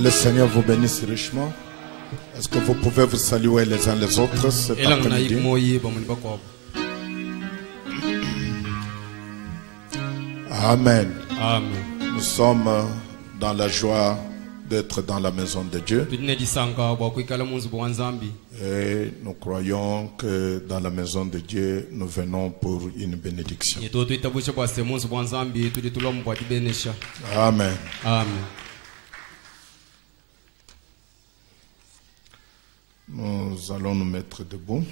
Que le Seigneur vous bénisse richement. Est-ce que vous pouvez vous saluer les uns les autres cet après-midi? Amen. Amen. Nous sommes dans la joie d'être dans la maison de Dieu. Et nous croyons que dans la maison de Dieu, nous venons pour une bénédiction. Amen. Amen. Nous allons nous mettre debout.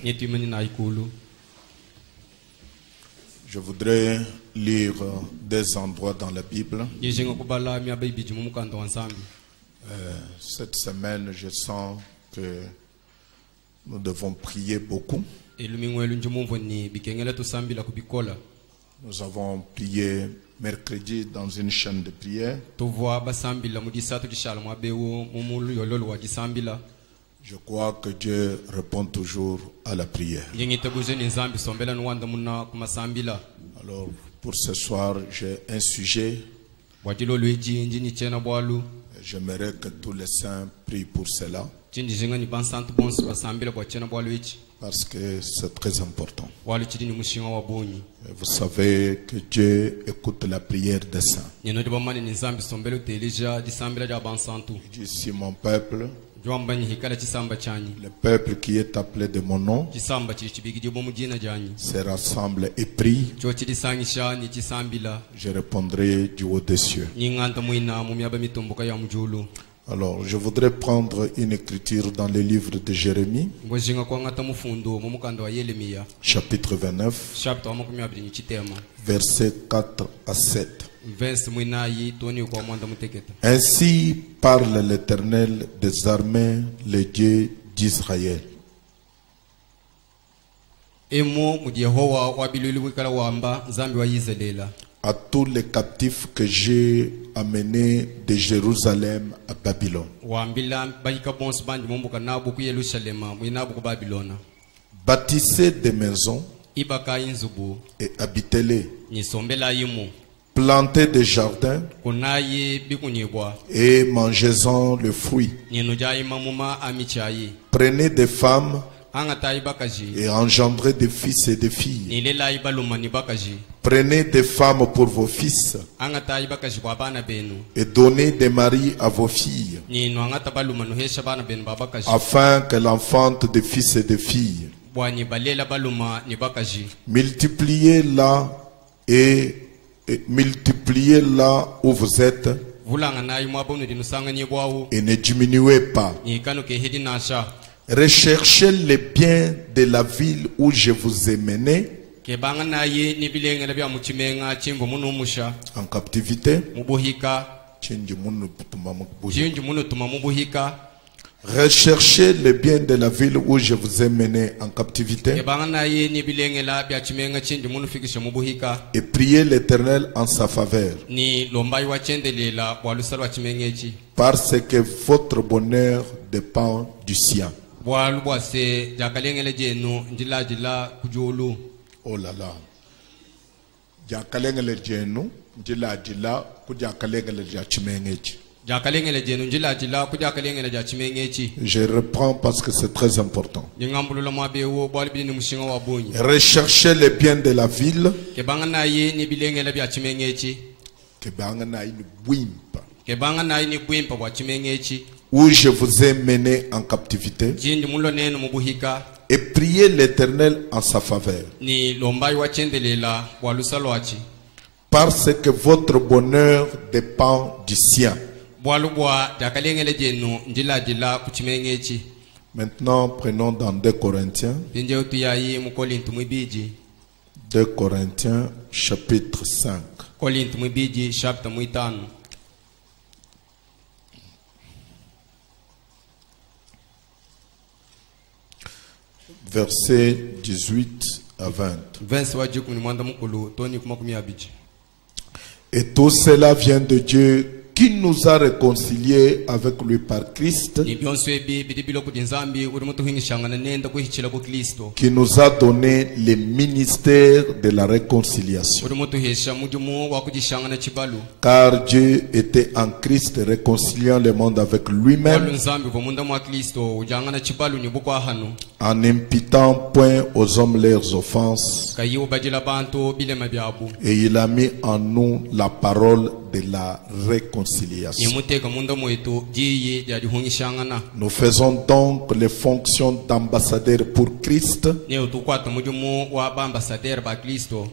Je voudrais lire des endroits dans la Bible. Cette semaine, je sens que nous devons prier beaucoup. Nous avons prié mercredi dans une chaîne de prière. Je crois que Dieu répond toujours à la prière. Alors, pour ce soir, j'ai un sujet. J'aimerais que tous les saints prient pour cela. Parce que c'est très important. Et vous savez que Dieu écoute la prière des saints. Il dit, si mon peuple, le peuple qui est appelé de mon nom, se rassemble et prie, je répondrai du haut des cieux. Alors, je voudrais prendre une écriture dans le livre de Jérémie, chapitre 29, versets 4 à 7. Ainsi parle l'Éternel des armées, le Dieu d'Israël. À tous les captifs que j'ai amenés de Jérusalem à Babylone, bâtissez des maisons et habitez-les. Plantez des jardins et mangez-en le fruit. Prenez des femmes et engendrez des fils et des filles. Prenez des femmes pour vos fils et donnez des maris à vos filles, afin qu'elles enfantent des fils et des filles. Multipliez-la et multipliez là où vous êtes et ne diminuez pas. Recherchez les biens de la ville où je vous ai mené en captivité. Recherchez les biens de la ville où je vous ai mené en captivité et priez l'Éternel en sa faveur, parce que votre bonheur dépend du sien. Oh là là. Je reprends parce que c'est très important. Recherchez les biens de la ville où je vous ai mené en captivité et priez l'Éternel en sa faveur, parce que votre bonheur dépend du sien. Maintenant, prenons dans 2 Corinthiens. 2 Corinthiens, chapitre 5. Versets 18 à 20. Et tout cela vient de Dieu qui nous a réconciliés avec lui par Christ, qui nous a donné le ministère de la réconciliation. Car Dieu était en Christ réconciliant le monde avec lui-même, en n'imputant point aux hommes leurs offenses, et il a mis en nous la parole de la réconciliation. Nous faisons donc les fonctions d'ambassadeurs pour Christ,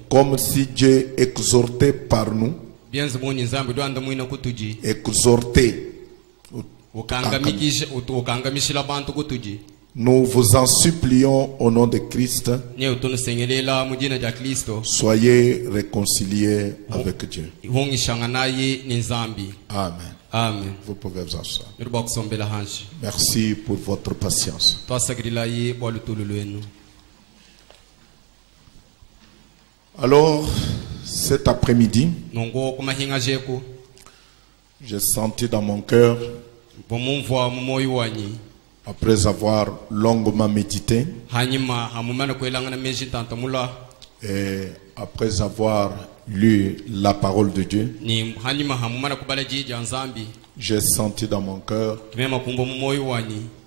comme si Dieu exhortait par nous, exhortait. Nous vous en supplions au nom de Christ, soyez réconciliés avec Dieu. Amen. Amen. Vous pouvez vous asseoir. Merci pour votre patience. Alors, cet après-midi, j'ai senti dans mon cœur, après avoir longuement médité et après avoir lu la parole de Dieu, j'ai senti dans mon cœur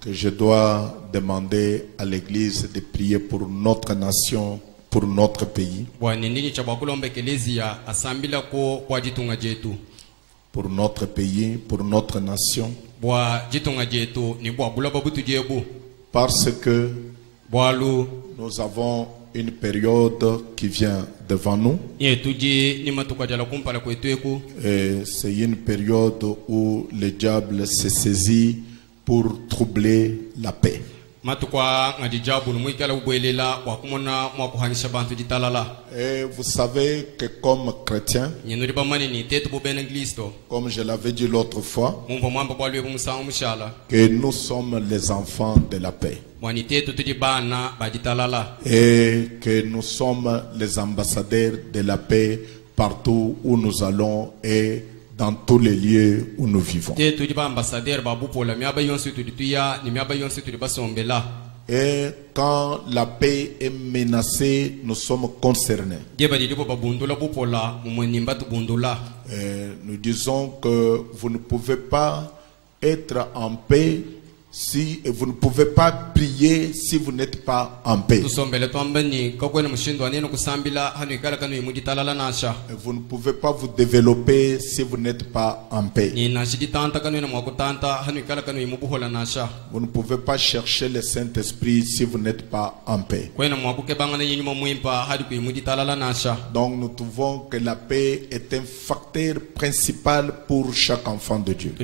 que je dois demander à l'Église de prier pour notre nation, pour notre pays, pour notre pays, pour notre nation. Parce que nous avons une période qui vient devant nous. Et c'est une période où le diable se saisit pour troubler la paix. Et vous savez que comme chrétien, comme je l'avais dit l'autre fois, que nous sommes les enfants de la paix. Et que nous sommes les ambassadeurs de la paix partout où nous allons et dans tous les lieux où nous vivons. Et quand la paix est menacée, nous sommes concernés. Nous disons que vous ne pouvez pas être en paix si vous ne pouvez pas prier si vous n'êtes pas en paix. Vous ne pouvez pas vous développer si vous n'êtes pas en paix. Vous ne pouvez pas chercher le Saint-Esprit si vous n'êtes pas en paix. Donc nous trouvons que la paix est un facteur principal pour chaque enfant de Dieu.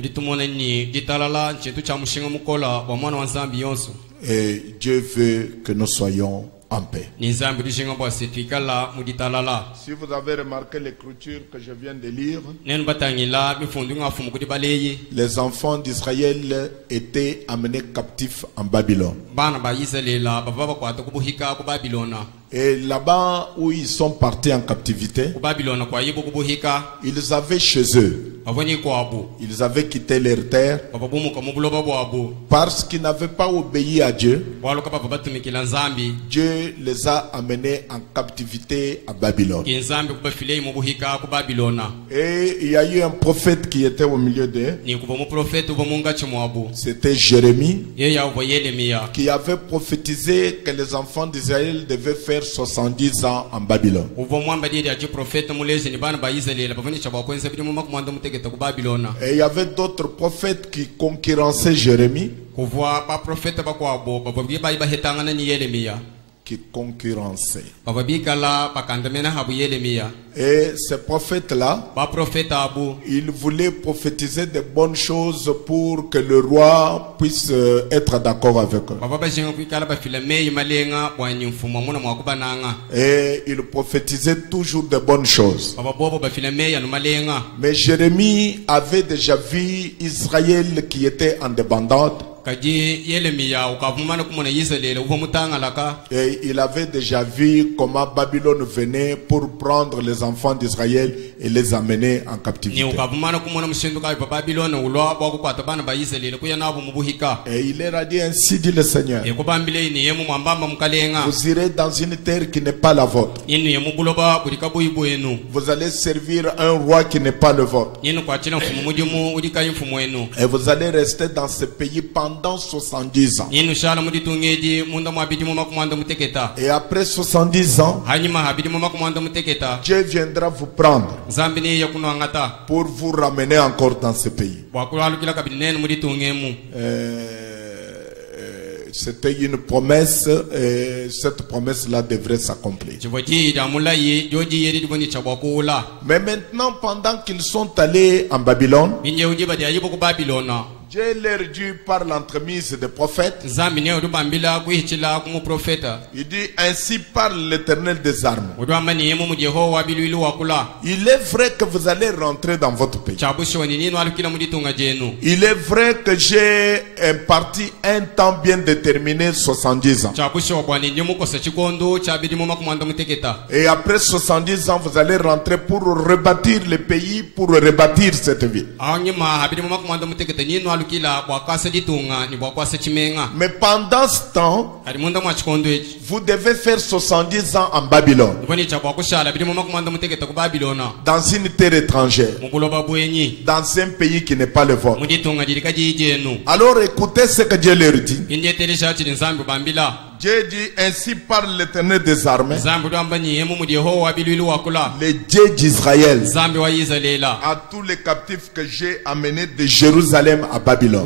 Et Dieu veut que nous soyons en paix. Si vous avez remarqué l'écriture que je viens de lire, les enfants d'Israël étaient amenés captifs en Babylone. Et là-bas où ils sont partis en captivité, ils avaient chez eux, ils avaient quitté leur terre parce qu'ils n'avaient pas obéi à Dieu. Dieu les a amenés en captivité à Babylone. Et il y a eu un prophète qui était au milieu d'eux. C'était Jérémie, qui avait prophétisé que les enfants d'Israël devaient faire 70 ans en Babylone. Et il y avait d'autres prophètes qui concurrençaient Jérémie, qui concurrençaient. Et ces prophètes-là, ils voulaient prophétiser de bonnes choses pour que le roi puisse être d'accord avec eux. Et ils prophétisaient toujours de bonnes choses. Mais Jérémie avait déjà vu Israël qui était en débandade. Et il avait déjà vu comment Babylone venait pour prendre les enfants d'Israël et les amener en captivité. Et il leur a dit, ainsi dit le Seigneur, vous irez dans une terre qui n'est pas la vôtre. Vous allez servir un roi qui n'est pas le vôtre. Et vous allez rester dans ce pays pendant 70 ans. Et après 70 ans, Dieu viendra vous prendre pour vous ramener encore dans ce pays. C'était une promesse et cette promesse-là devrait s'accomplir. Mais maintenant, pendant qu'ils sont allés en Babylone, Dieu leur dit par l'entremise des prophètes, il dit, ainsi parle l'Éternel des armes. Il est vrai que vous allez rentrer dans votre pays. Il est vrai que j'ai imparti un temps bien déterminé, 70 ans. Et après 70 ans, vous allez rentrer pour rebâtir le pays, pour rebâtir cette ville. Mais pendant ce temps, vous devez faire 70 ans en Babylone, dans une terre étrangère, dans un pays qui n'est pas le vôtre. Alors écoutez ce que Dieu leur dit. Dieu dit, ainsi parle l'Éternel des armées, le Dieu d'Israël, à tous les captifs que j'ai amenés de Jérusalem à Babylone.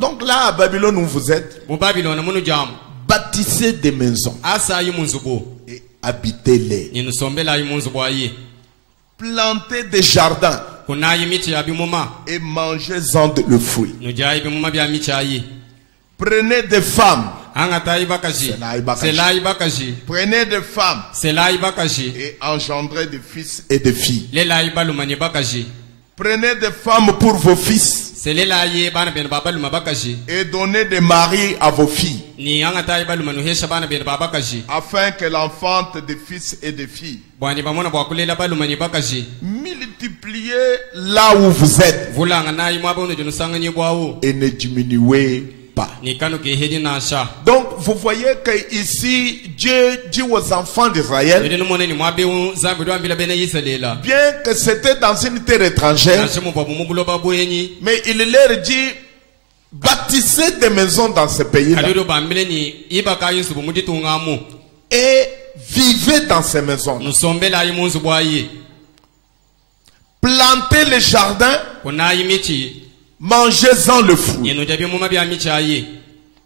Donc là à Babylone où vous êtes, bâtissez des maisons et habitez-les. Plantez des jardins et mangez-en le fruit. Prenez des femmes. Prenez des femmes et engendrez des fils et des filles. Prenez des femmes pour vos fils et donnez des maris à vos filles, afin qu'elles enfantent des fils et des filles. Multipliez là où vous êtes et ne diminuez pas. Donc vous voyez que ici Dieu dit aux enfants d'Israël, bien que c'était dans une terre étrangère, mais il leur dit, bâtissez des maisons dans ce pays-là et vivez dans ces maisons. Plantez les jardins, mangez-en le fruit.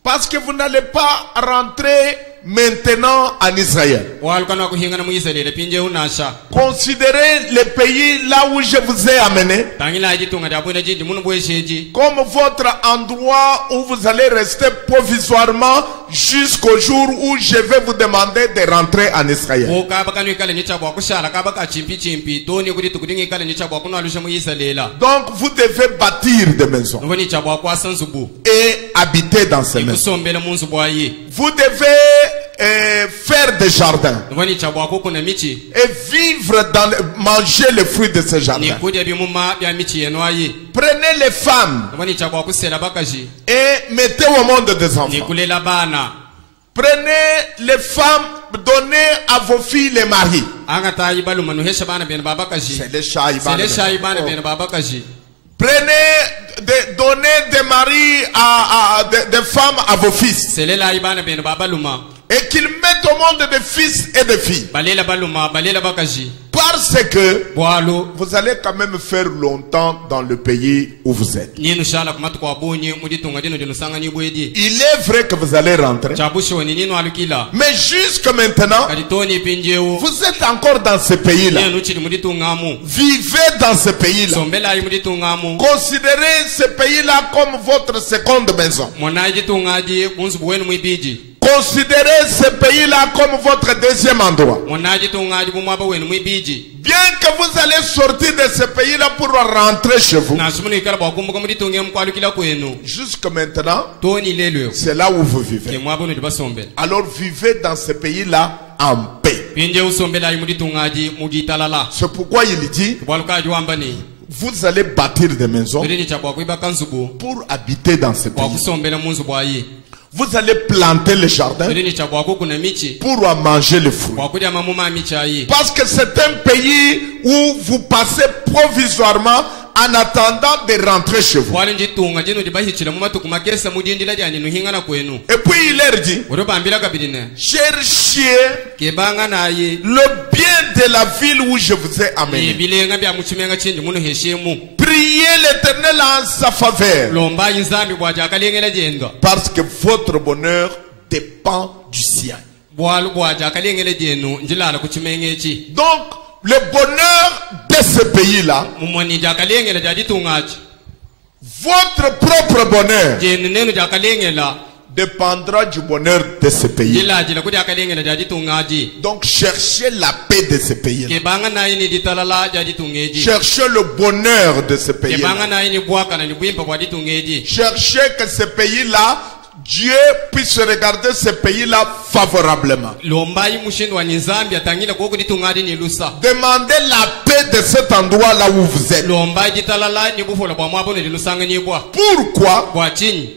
Parce que vous n'allez pas rentrer maintenant en Israël. Considérez le pays là où je vous ai amené comme votre endroit où vous allez rester provisoirement jusqu'au jour où je vais vous demander de rentrer en Israël. Donc vous devez bâtir des maisons et habiter dans ces maisons. Vous devez faire des jardins et vivre dans manger les fruits de ces jardins. Prenez les femmes et mettez au monde des enfants. Prenez les femmes, donnez à vos filles les maris. C'est les Prenez, donnez des maris des femmes à vos fils. Et qu'ils mettent au monde des fils et des filles. Parce que vous allez quand même faire longtemps dans le pays où vous êtes. Il est vrai que vous allez rentrer. Mais jusque maintenant, vous êtes encore dans ce pays-là. Vivez dans ce pays-là. Considérez ce pays-là comme votre seconde maison. considérez ce pays-là comme votre deuxième endroit. Bien que vous allez sortir de ce pays-là pour rentrer chez vous. Jusqu'à maintenant, c'est là où vous vivez. Alors vivez dans ce pays-là en paix. C'est pourquoi il dit, vous allez bâtir des maisons pour habiter dans ce pays. Vous allez planter les jardins pour en manger les fruits. Parce que c'est un pays où vous passez provisoirement en attendant de rentrer chez vous. Et puis il leur dit, cherchez le bien de la ville où je vous ai amené. Priez l'Éternel en sa faveur. Parce que votre bonheur dépend du sien. Donc, le bonheur de ce pays-là, votre propre bonheur, dépendra du bonheur de ce pays. Donc cherchez la paix de ce pays. Cherchez le bonheur de ce pays. Cherchez que ce pays-là, Dieu puisse regarder ce pays-là favorablement. Demandez la paix de cet endroit-là où vous êtes. Pourquoi?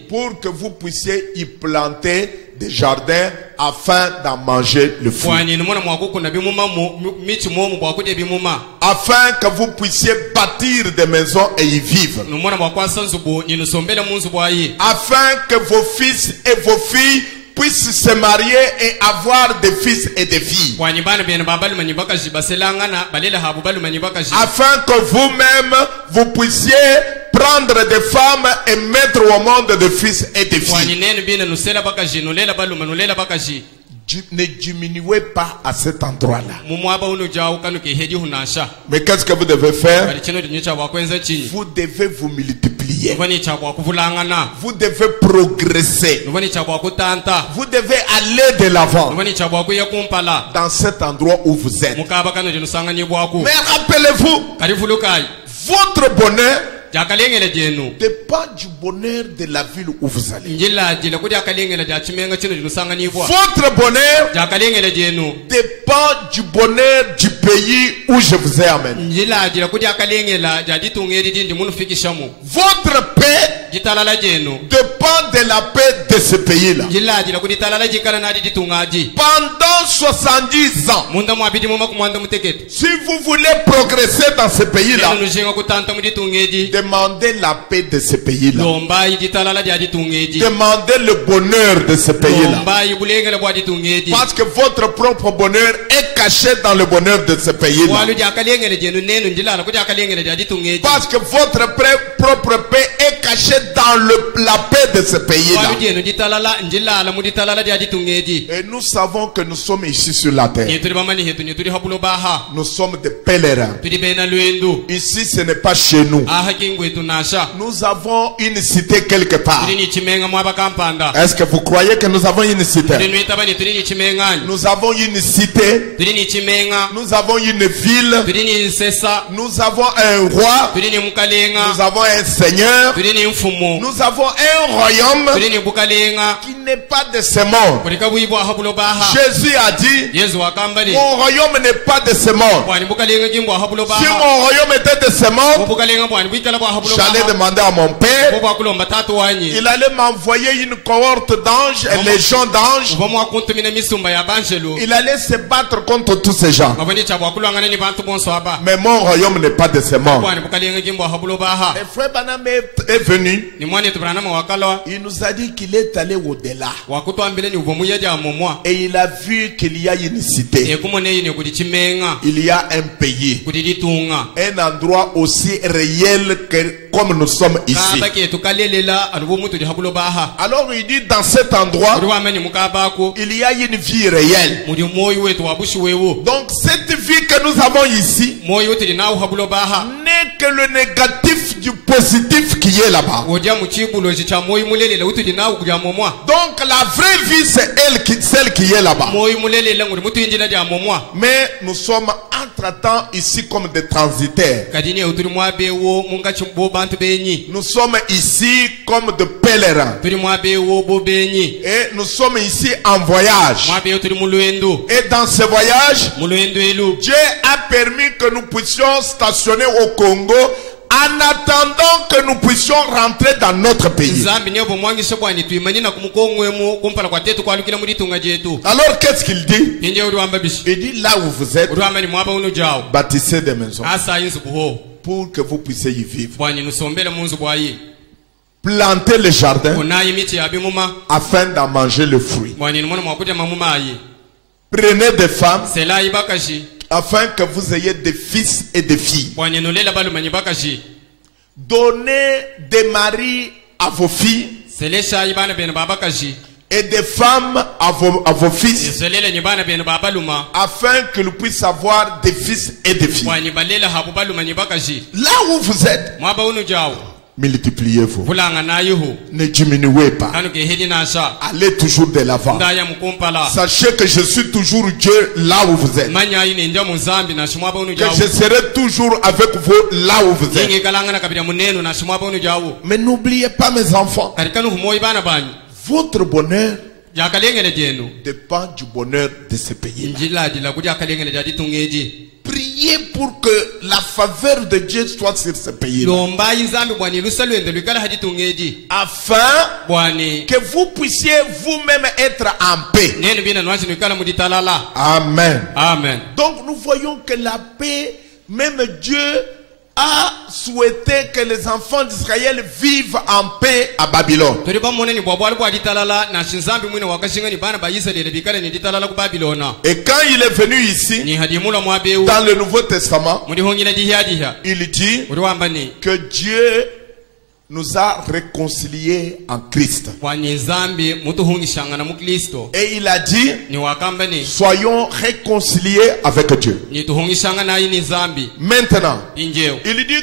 Pour que vous puissiez y planter des jardins afin d'en manger le fruit. Afin que vous puissiez bâtir des maisons et y vivre. Afin que vos fils et vos filles puissent se marier et avoir des fils et des filles. Afin que vous-même vous puissiez prendre des femmes et mettre au monde des fils et des filles. Ne diminuez pas à cet endroit-là. Mais qu'est-ce que vous devez faire? Vous devez vous multiplier. Vous devez progresser. Vous devez aller de l'avant dans cet endroit où vous êtes. Mais rappelez-vous, votre bonheur dépend du bonheur de la ville où vous allez. Votre bonheur dépend du bonheur du pays où je vous ai amené. Votre paix dépend de la paix de ce pays-là. Pendant 70 ans, si vous voulez progresser dans ce pays-là, demandez la paix de ce pays-là. Demandez le bonheur de ce pays-là. Parce que votre propre bonheur est caché dans le bonheur de ce pays-là. Parce que votre propre paix est cachée dans la paix de ce pays-là. Et nous savons que nous sommes ici sur la terre. Nous sommes des pèlerins. Ici, ce n'est pas chez nous. Nous avons une cité quelque part. Est-ce que vous croyez que nous avons une cité? Nous avons une cité. Nous avons une ville. Nous avons un roi. Nous avons un seigneur. Nous avons un royaume qui n'est pas de ce monde. Jésus a dit, mon royaume n'est pas de ce monde. Si mon royaume était de ce monde, j'allais demander à mon père, il allait m'envoyer une cohorte d'anges, une légion d'anges. Il allait se battre contre tous ces gens. Mais mon royaume n'est pas de ce monde. Et frère Branham est venu. Il nous a dit qu'il est allé au-delà. Et il a vu qu'il y a une cité. Il y a un pays. Un endroit aussi réel que comme nous sommes ici. Alors il dit dans cet endroit, il y a une vie réelle. Donc cette vie que nous avons ici n'est que le négatif du positif qui est là-bas. Donc la vraie vie c'est celle qui est là-bas. Mais nous sommes entre-temps ici comme des transitaires. Nous sommes ici comme des pèlerins. Et nous sommes ici en voyage. Et dans ce voyage, Dieu a permis que nous puissions stationner au Congo en attendant que nous puissions rentrer dans notre pays. Alors qu'est-ce qu'il dit? Il dit là où vous êtes, bâtissez des maisons pour que vous puissiez y vivre. Plantez les jardins afin d'en manger le fruit. Prenez des femmes afin que vous ayez des fils et des filles. Donnez des maris à vos filles et des femmes à vos fils afin que nous puissions avoir des fils et des filles. Là où vous êtes, multipliez-vous. Ne diminuez pas. Allez toujours de l'avant. Sachez que je suis toujours Dieu là où vous êtes. Que je serai toujours avec vous là où vous êtes. Mais n'oubliez pas, mes enfants, votre bonheur dépend du bonheur de ce pays. Priez pour que la faveur de Dieu soit sur ce pays. Afin que vous puissiez vous-même être en paix. Amen. Amen. Donc nous voyons que la paix, même Dieu a souhaité que les enfants d'Israël vivent en paix à Babylone. Et quand il est venu ici, dans le Nouveau Testament, il dit que Dieu nous a réconciliés en Christ. Et il a dit, soyons réconciliés avec Dieu. Maintenant, il dit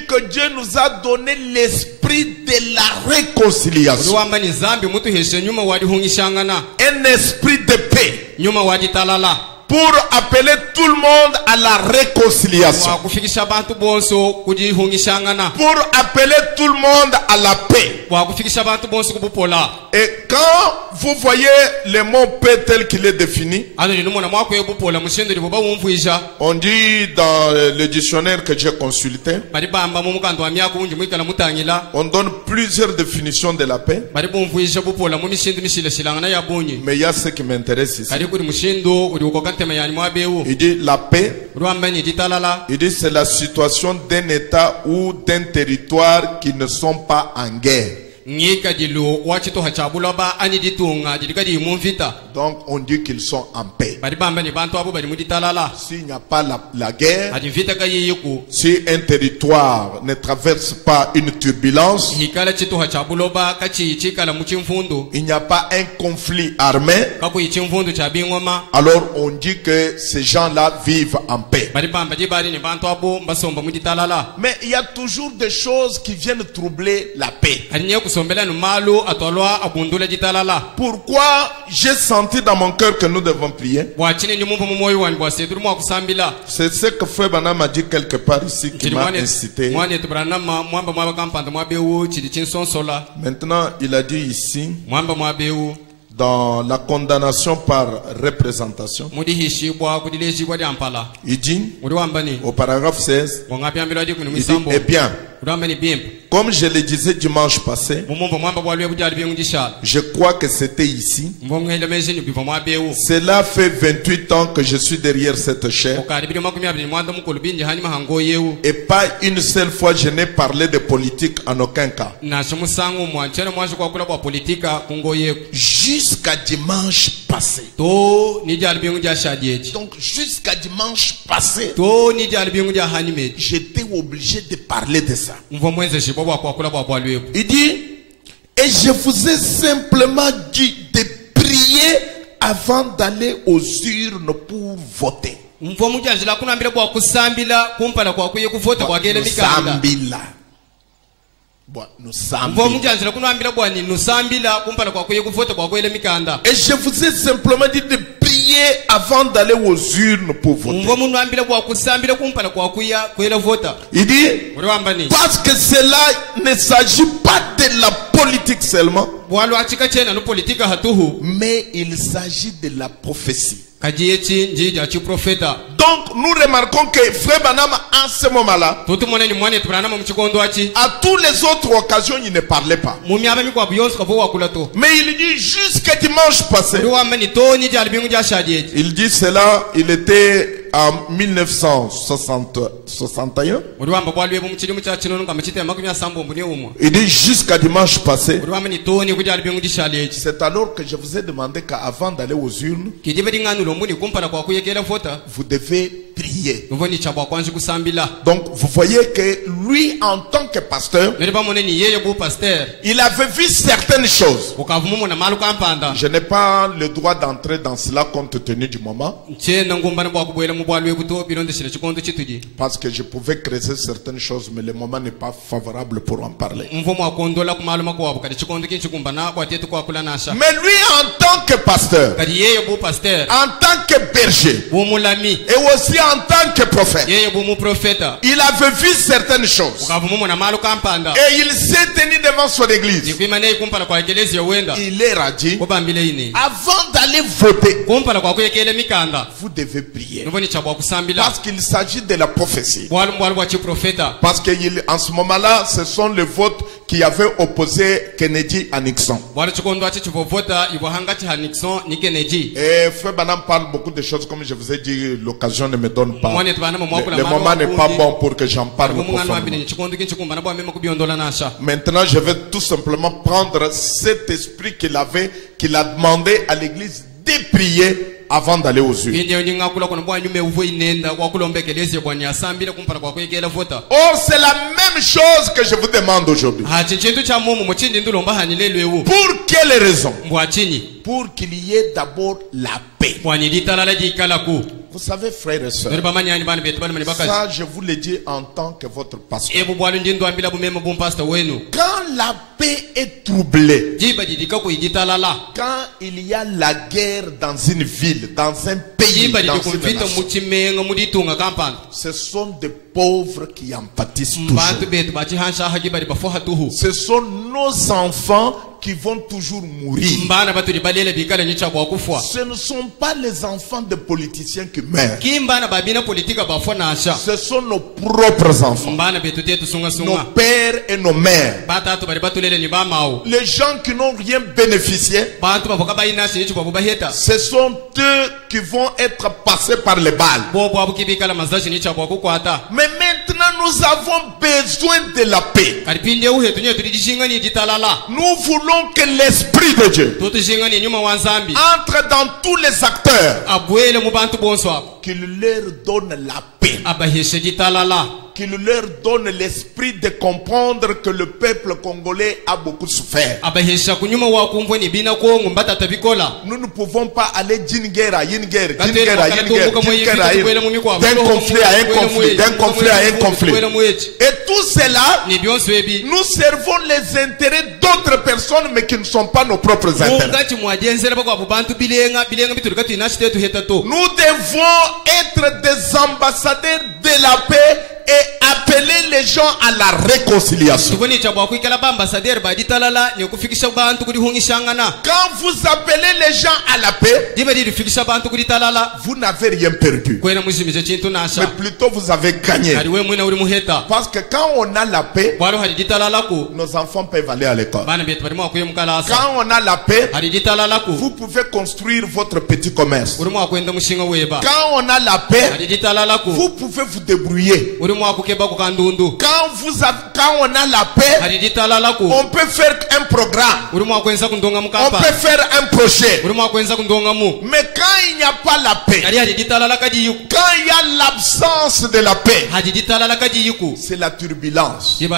que Dieu nous a donné l'esprit de la réconciliation. Un esprit de paix. Pour appeler tout le monde à la réconciliation. Pour appeler tout le monde à la paix. Et quand vous voyez le mot paix tel qu'il est défini, on dit dans le dictionnaire que j'ai consulté, on donne plusieurs définitions de la paix. Mais il y a ce qui m'intéresse ici. Il dit la paix. Il dit c'est la situation d'un État ou d'un territoire qui ne sont pas en guerre. Donc on dit qu'ils sont en paix. S'il n'y a pas la guerre, si un territoire ne traverse pas une turbulence, il n'y a pas un conflit armé, alors on dit que ces gens-là vivent en paix. Mais il y a toujours des choses qui viennent troubler la paix. Pourquoi j'ai senti dans mon cœur que nous devons prier? C'est ce que Frère Branham m'a dit quelque part ici qui m'a incité. Maintenant, il a dit ici, dans la condamnation par représentation, il dit au paragraphe 16, il dit, eh bien, comme je le disais dimanche passé, je crois que c'était ici. Cela fait 28 ans que je suis derrière cette chaire. Et pas une seule fois je n'ai parlé de politique en aucun cas. Juste jusqu'à dimanche passé. Donc, jusqu'à dimanche passé, j'étais obligé de parler de ça. Il dit, et je vous ai simplement dit de prier avant d'aller aux urnes pour voter. Et je vous ai simplement dit de prier avant d'aller aux urnes pour voter. Il dit, parce que cela ne s'agit pas de la politique seulement, mais il s'agit de la prophétie. Donc nous remarquons que Frère Branham en ce moment-là, à toutes les autres occasions il ne parlait pas, mais il dit jusqu'à dimanche passé. Il dit cela, il était en 1961. Il dit jusqu'à dimanche passé. C'est alors que je vous ai demandé qu'avant d'aller aux urnes, vous devez prier. Donc vous voyez que lui en tant que pasteur, il avait vu certaines choses. Je n'ai pas le droit d'entrer dans cela compte tenu du moment, parce que je pouvais creuser certaines choses, mais le moment n'est pas favorable pour en parler. Mais lui en tant que pasteur, en tant que berger, et aussi en tant que prophète, il avait vu certaines choses, et il s'est tenu devant son église. Il leur a dit, avant d'aller voter, vous devez prier, parce qu'il s'agit de la prophétie. Parce qu'en ce moment-là, ce sont les votes qui avaient opposé Kennedy à Nixon. Et Frère Branham parle beaucoup de choses, comme je vous ai dit, l'occasion ne me donne pas. Le moment n'est pas bon pour que j'en parle. Maintenant, je vais tout simplement prendre cet esprit qu'il a demandé à l'église de prier avant d'aller aux urnes. Or, c'est la même chose que je vous demande aujourd'hui. Pour quelle raison? Pour qu'il y ait d'abord la paix. Vous savez, frères et sœurs, ça je vous le dis en tant que votre pasteur. Quand la paix est troublée, quand il y a la guerre dans une ville, dans un pays, dans une nation, ce sont des pauvres qui en pâtissent toujours. Ce sont nos enfants qui vont toujours mourir. Ce ne sont pas les enfants de politiciens qui meurent. Ce sont nos propres enfants, nos pères et nos mères, les gens qui n'ont rien bénéficié. Ce sont eux qui vont être passés par les balles. Mais maintenant nous avons besoin de la paix. Nous voulons que l'Esprit de Dieu entre dans tous les acteurs, qu'il leur donne la paix, qu'il leur donne l'esprit de comprendre que le peuple congolais a beaucoup souffert. Nous ne pouvons pas aller d'une guerre à une guerre, d'un conflit à un conflit, d'un conflit à un conflit. Et tout cela, nous servons les intérêts d'autres personnes, mais qui ne sont pas nos propres intérêts. Nous devons être des ambassadeurs de la paix et appeler les gens à la réconciliation. Quand vous appelez les gens à la paix, vous n'avez rien perdu, mais plutôt vous avez gagné. Parce que quand on a la paix, nos enfants peuvent aller à l'école. Quand on a la paix, vous pouvez construire votre petit commerce. Quand on a la paix, vous pouvez vous débrouiller. Quand quand on a la paix, on peut faire un programme, on peut faire un projet. Mais quand il n'y a pas la paix, quand il y a l'absence de la paix, c'est la turbulence, c'est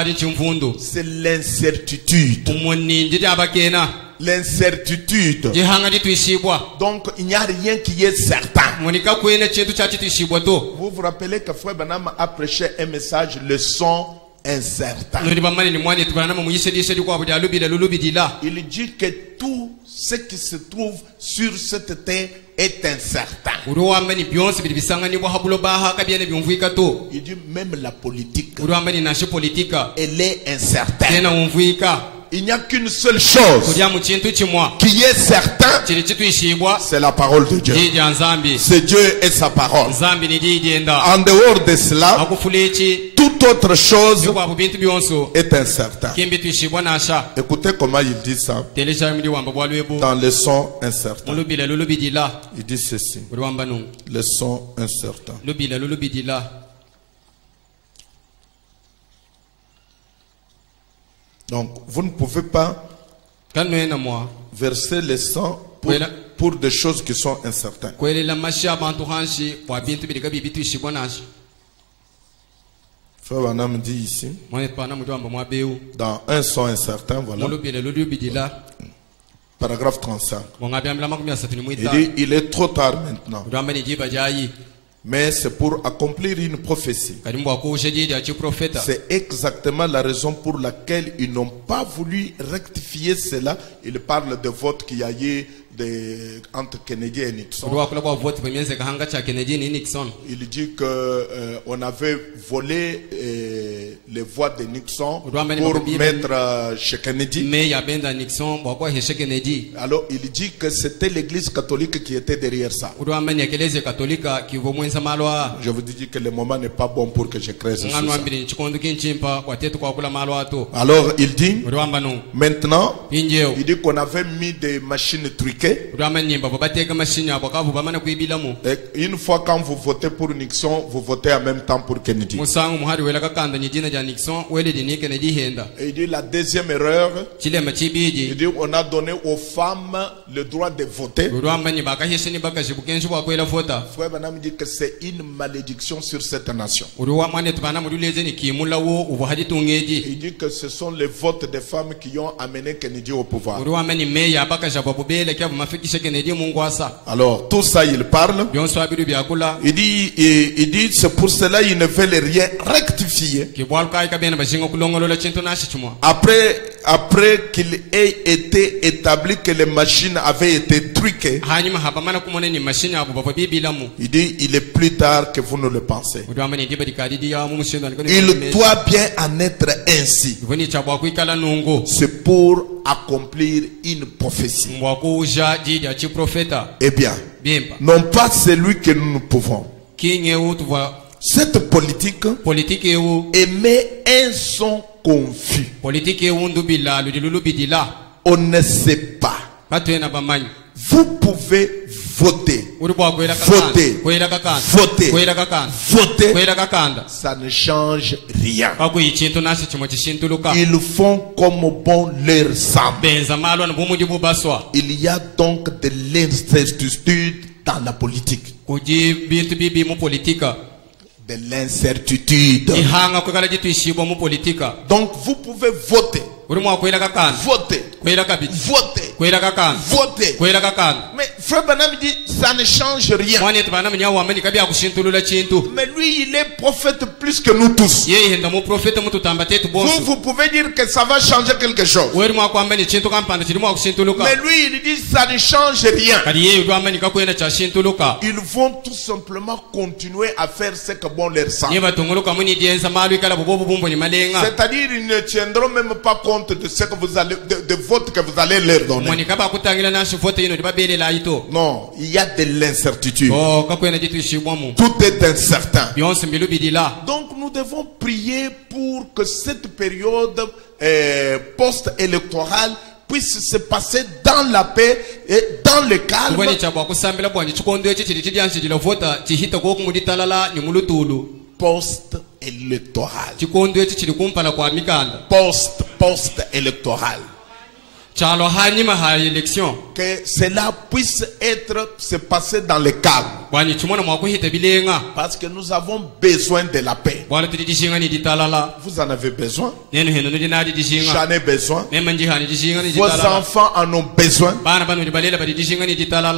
l'incertitude. L'incertitude. Donc il n'y a rien qui est certain. Vous vous rappelez que Frère Branham a prêché un message, le son incertain. Il dit que tout ce qui se trouve sur cette terre est incertain. Il dit même la politique, elle est incertaine. Il n'y a qu'une seule chose qui est certain, c'est la parole de Dieu. C'est Dieu et sa parole. En dehors de cela, toute autre chose est incertain. Écoutez comment il dit ça dans le son incertain. Il dit ceci, le son incertain. Donc, vous ne pouvez pas verser le sang pour des choses qui sont incertaines. Frère Branham dit ici, dans un son incertain, voilà, paragraphe 35, il dit, il est trop tard maintenant. Mais c'est pour accomplir une prophétie. C'est exactement la raison pour laquelle ils n'ont pas voulu rectifier cela. Ils parlent de vote qu'il y a eu entre Kennedy et Nixon. Il dit qu'on avait volé les voix de Nixon pour mettre chez Kennedy. Alors il dit que c'était l'église catholique qui était derrière ça. Je vous dis que le moment n'est pas bon pour que je crée ça. Alors il dit maintenant, il dit qu'on avait mis des machines truquées. Et une fois quand vous votez pour Nixon, vous votez en même temps pour Kennedy. Et il dit la deuxième erreur, il dit on a donné aux femmes le droit de voter. Frère Branham dit que c'est une malédiction sur cette nation. Il dit que ce sont les votes des femmes qui ont amené Kennedy au pouvoir. Alors tout ça il parle. Il dit c'est pour cela ils ne veulent rien rectifier. Après qu'il ait été établi que les machines avaient été truquées, il dit il est plus tard que vous ne le pensez. Il doit bien en être ainsi. C'est pour accomplir une prophétie. Eh bien, non pas celui que nous pouvons. Cette politique émet un son confus. On ne sait pas. Vous pouvez voter, ça ne change rien. Ils font comme bon leur semble. Il y a donc de l'incertitude dans la politique. De l'incertitude. Donc vous pouvez voter. Voter. Mais Frère Branham dit ça ne change rien. Mais lui il est prophète plus que nous tous. Vous pouvez dire que ça va changer quelque chose. Mais lui il dit ça ne change rien. Ils vont tout simplement continuer à faire ce que bon leur semble. C'est-à-dire ils ne tiendront même pas compte de ce que vous allez, de vote que vous allez leur donner. Non, il y a de l'incertitude. Tout est incertain. Donc nous devons prier pour que cette période post-électorale puisse se passer dans la paix et dans le calme. post-électoral. Post-électoral. Que cela puisse se passer dans le calme. Parce que nous avons besoin de la paix. Vous en avez besoin. J'en ai besoin. Vos enfants en ont besoin.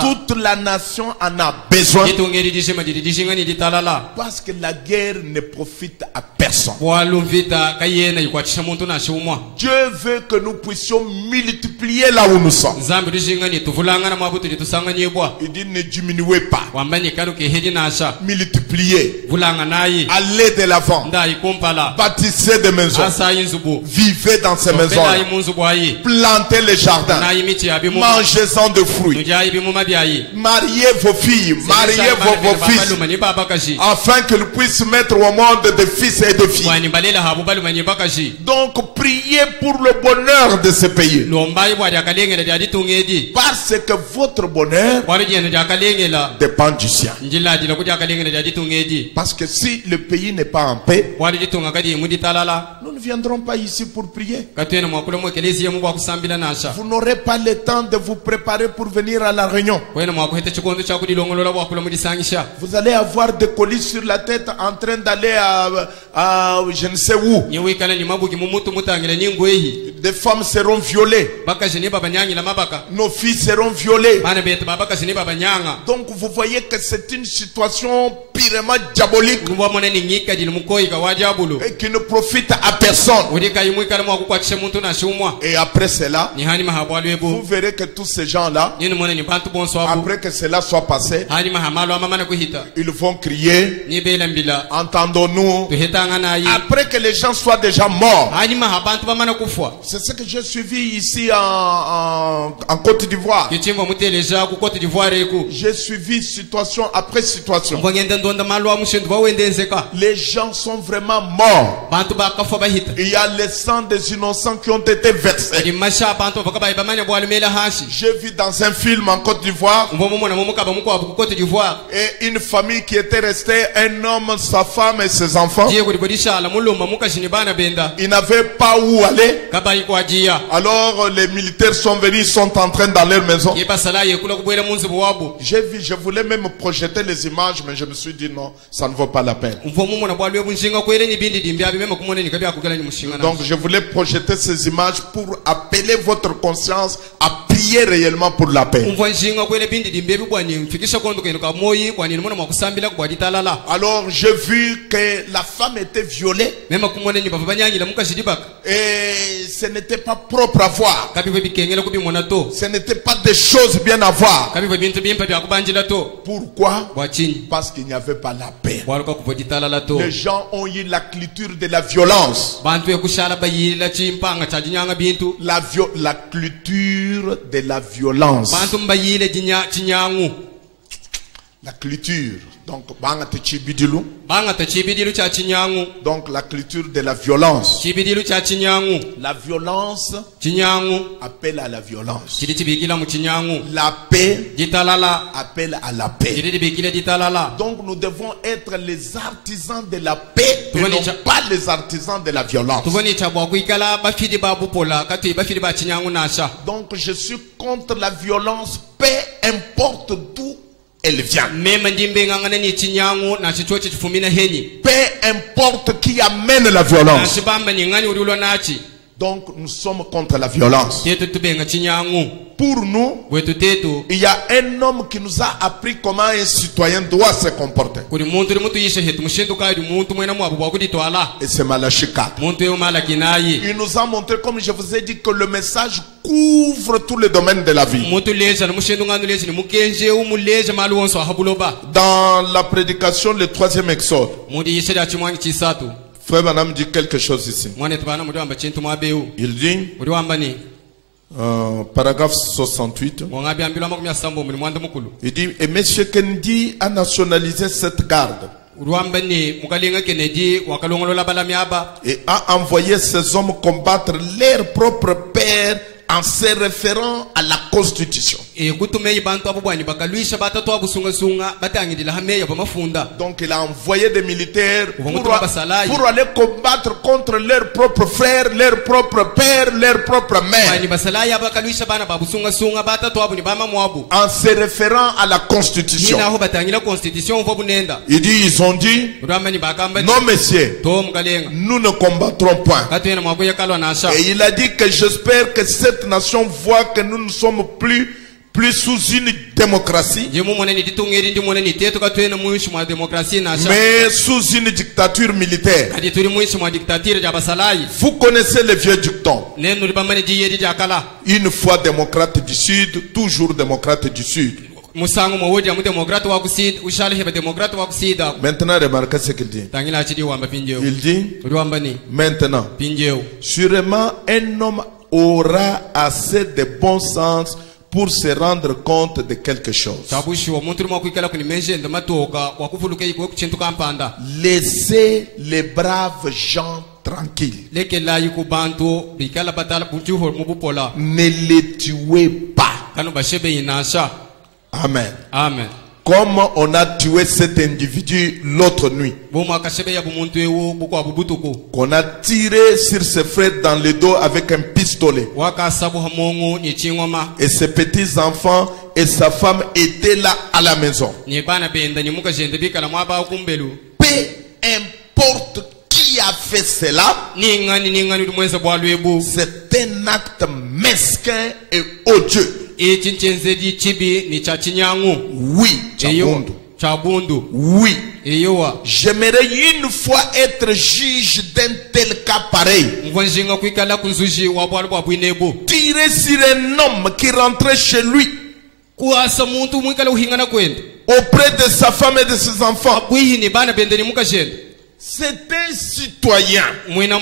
Toute la nation en a besoin. Parce que la guerre ne profite à personne. Dieu veut que nous puissions multiplier là où nous sommes. Il dit ne diminuez pas. Multipliez. Allez de l'avant. Bâtissez des maisons. Vivez dans ces maisons. Plantez les jardins. Mangez-en de fruits. Mariez vos filles. Mariez vos fils. Afin qu'ils puissent mettre au monde des fils et des filles. Donc priez pour le bonheur de ce pays. Parce que votre bonheur dépend du sien. Parce que si le pays n'est pas en paix, nous ne viendrons pas ici pour prier. Vous n'aurez pas le temps de vous préparer pour venir à la réunion. Vous allez avoir des colis sur la tête en train d'aller à je ne sais où. Des femmes seront violées. Nos filles seront violées. Donc vous voyez que c'est une situation purement diabolique et qui ne profite à personne. Et après cela, vous verrez que tous ces gens-là, après que cela soit passé, ils vont crier, entendons-nous. Après que les gens soient déjà morts. C'est ce que j'ai suivi ici en Côte d'Ivoire. J'ai suivi situation après situation. Les gens sont vraiment morts. Il y a les sangs des innocents qui ont été versés. J'ai vu dans un film en Côte d'Ivoire et une famille qui était restée, un homme, sa femme et ses enfants. Ils n'avaient pas où aller. Alors les militaires sont venus, ils sont entrés dans leur maison. J'ai vu, je voulais même projeter les images, mais je me suis dit non, ça ne vaut pas la peine. Donc je voulais projeter ces images pour appeler votre conscience à prier réellement pour la paix. Alors j'ai vu que la femme était violée et ce n'était pas propre à voir. Ce n'était pas des choses bien à voir. Pourquoi? Parce qu'il n'y avait pas la paix. Les gens ont eu la culture de la violence. La culture de la violence. La culture. Donc, donc la culture de la violence. La violence appelle à la violence. La paix appelle à la paix. Donc nous devons être les artisans de la paix et non pas les artisans de la violence. Donc je suis contre la violence, peu importe d'où elle vient. Peu importe qui amène la violence. Donc nous sommes contre la violence. Pour nous, il y a un homme qui nous a appris comment un citoyen doit se comporter. Et c'est Malachie 4. Il nous a montré, comme je vous ai dit, que le message couvre tous les domaines de la vie. Dans la prédication, le 3e exode, Frère Branham dit quelque chose ici. Il dit, paragraphe 68, il dit, et M. Kennedy a nationalisé cette garde et a envoyé ces hommes combattre leur propre père en se référant à la Constitution. Donc il a envoyé des militaires pour aller combattre contre leurs propres frères, leurs propres pères, leurs propres mères. En se référant à la Constitution. Ils ont dit, non messieurs, nous ne combattrons point. Et il a dit que j'espère que cette nation voit que nous ne sommes plus sous une démocratie, mais sous une dictature militaire. Vous connaissez le vieux dicton. Une fois démocrate du Sud, toujours démocrate du Sud. Maintenant, remarquez ce qu'il dit. Il dit, maintenant, sûrement un homme aura assez de bon sens pour se rendre compte de quelque chose. Laissez les braves gens tranquilles. Ne les tuez pas. Amen. Amen. Comme on a tué cet individu l'autre nuit. Qu'on a tiré sur ses frères dans le dos avec un pistolet. Et ses petits enfants et sa femme étaient là à la maison. Peu importe qui a fait cela, c'est un acte mesquin et odieux. Oui, oui. J'aimerais une fois être juge d'un tel cas pareil. Tirer sur un homme qui rentrait chez lui auprès de sa femme et de ses enfants. C'est un citoyen. Il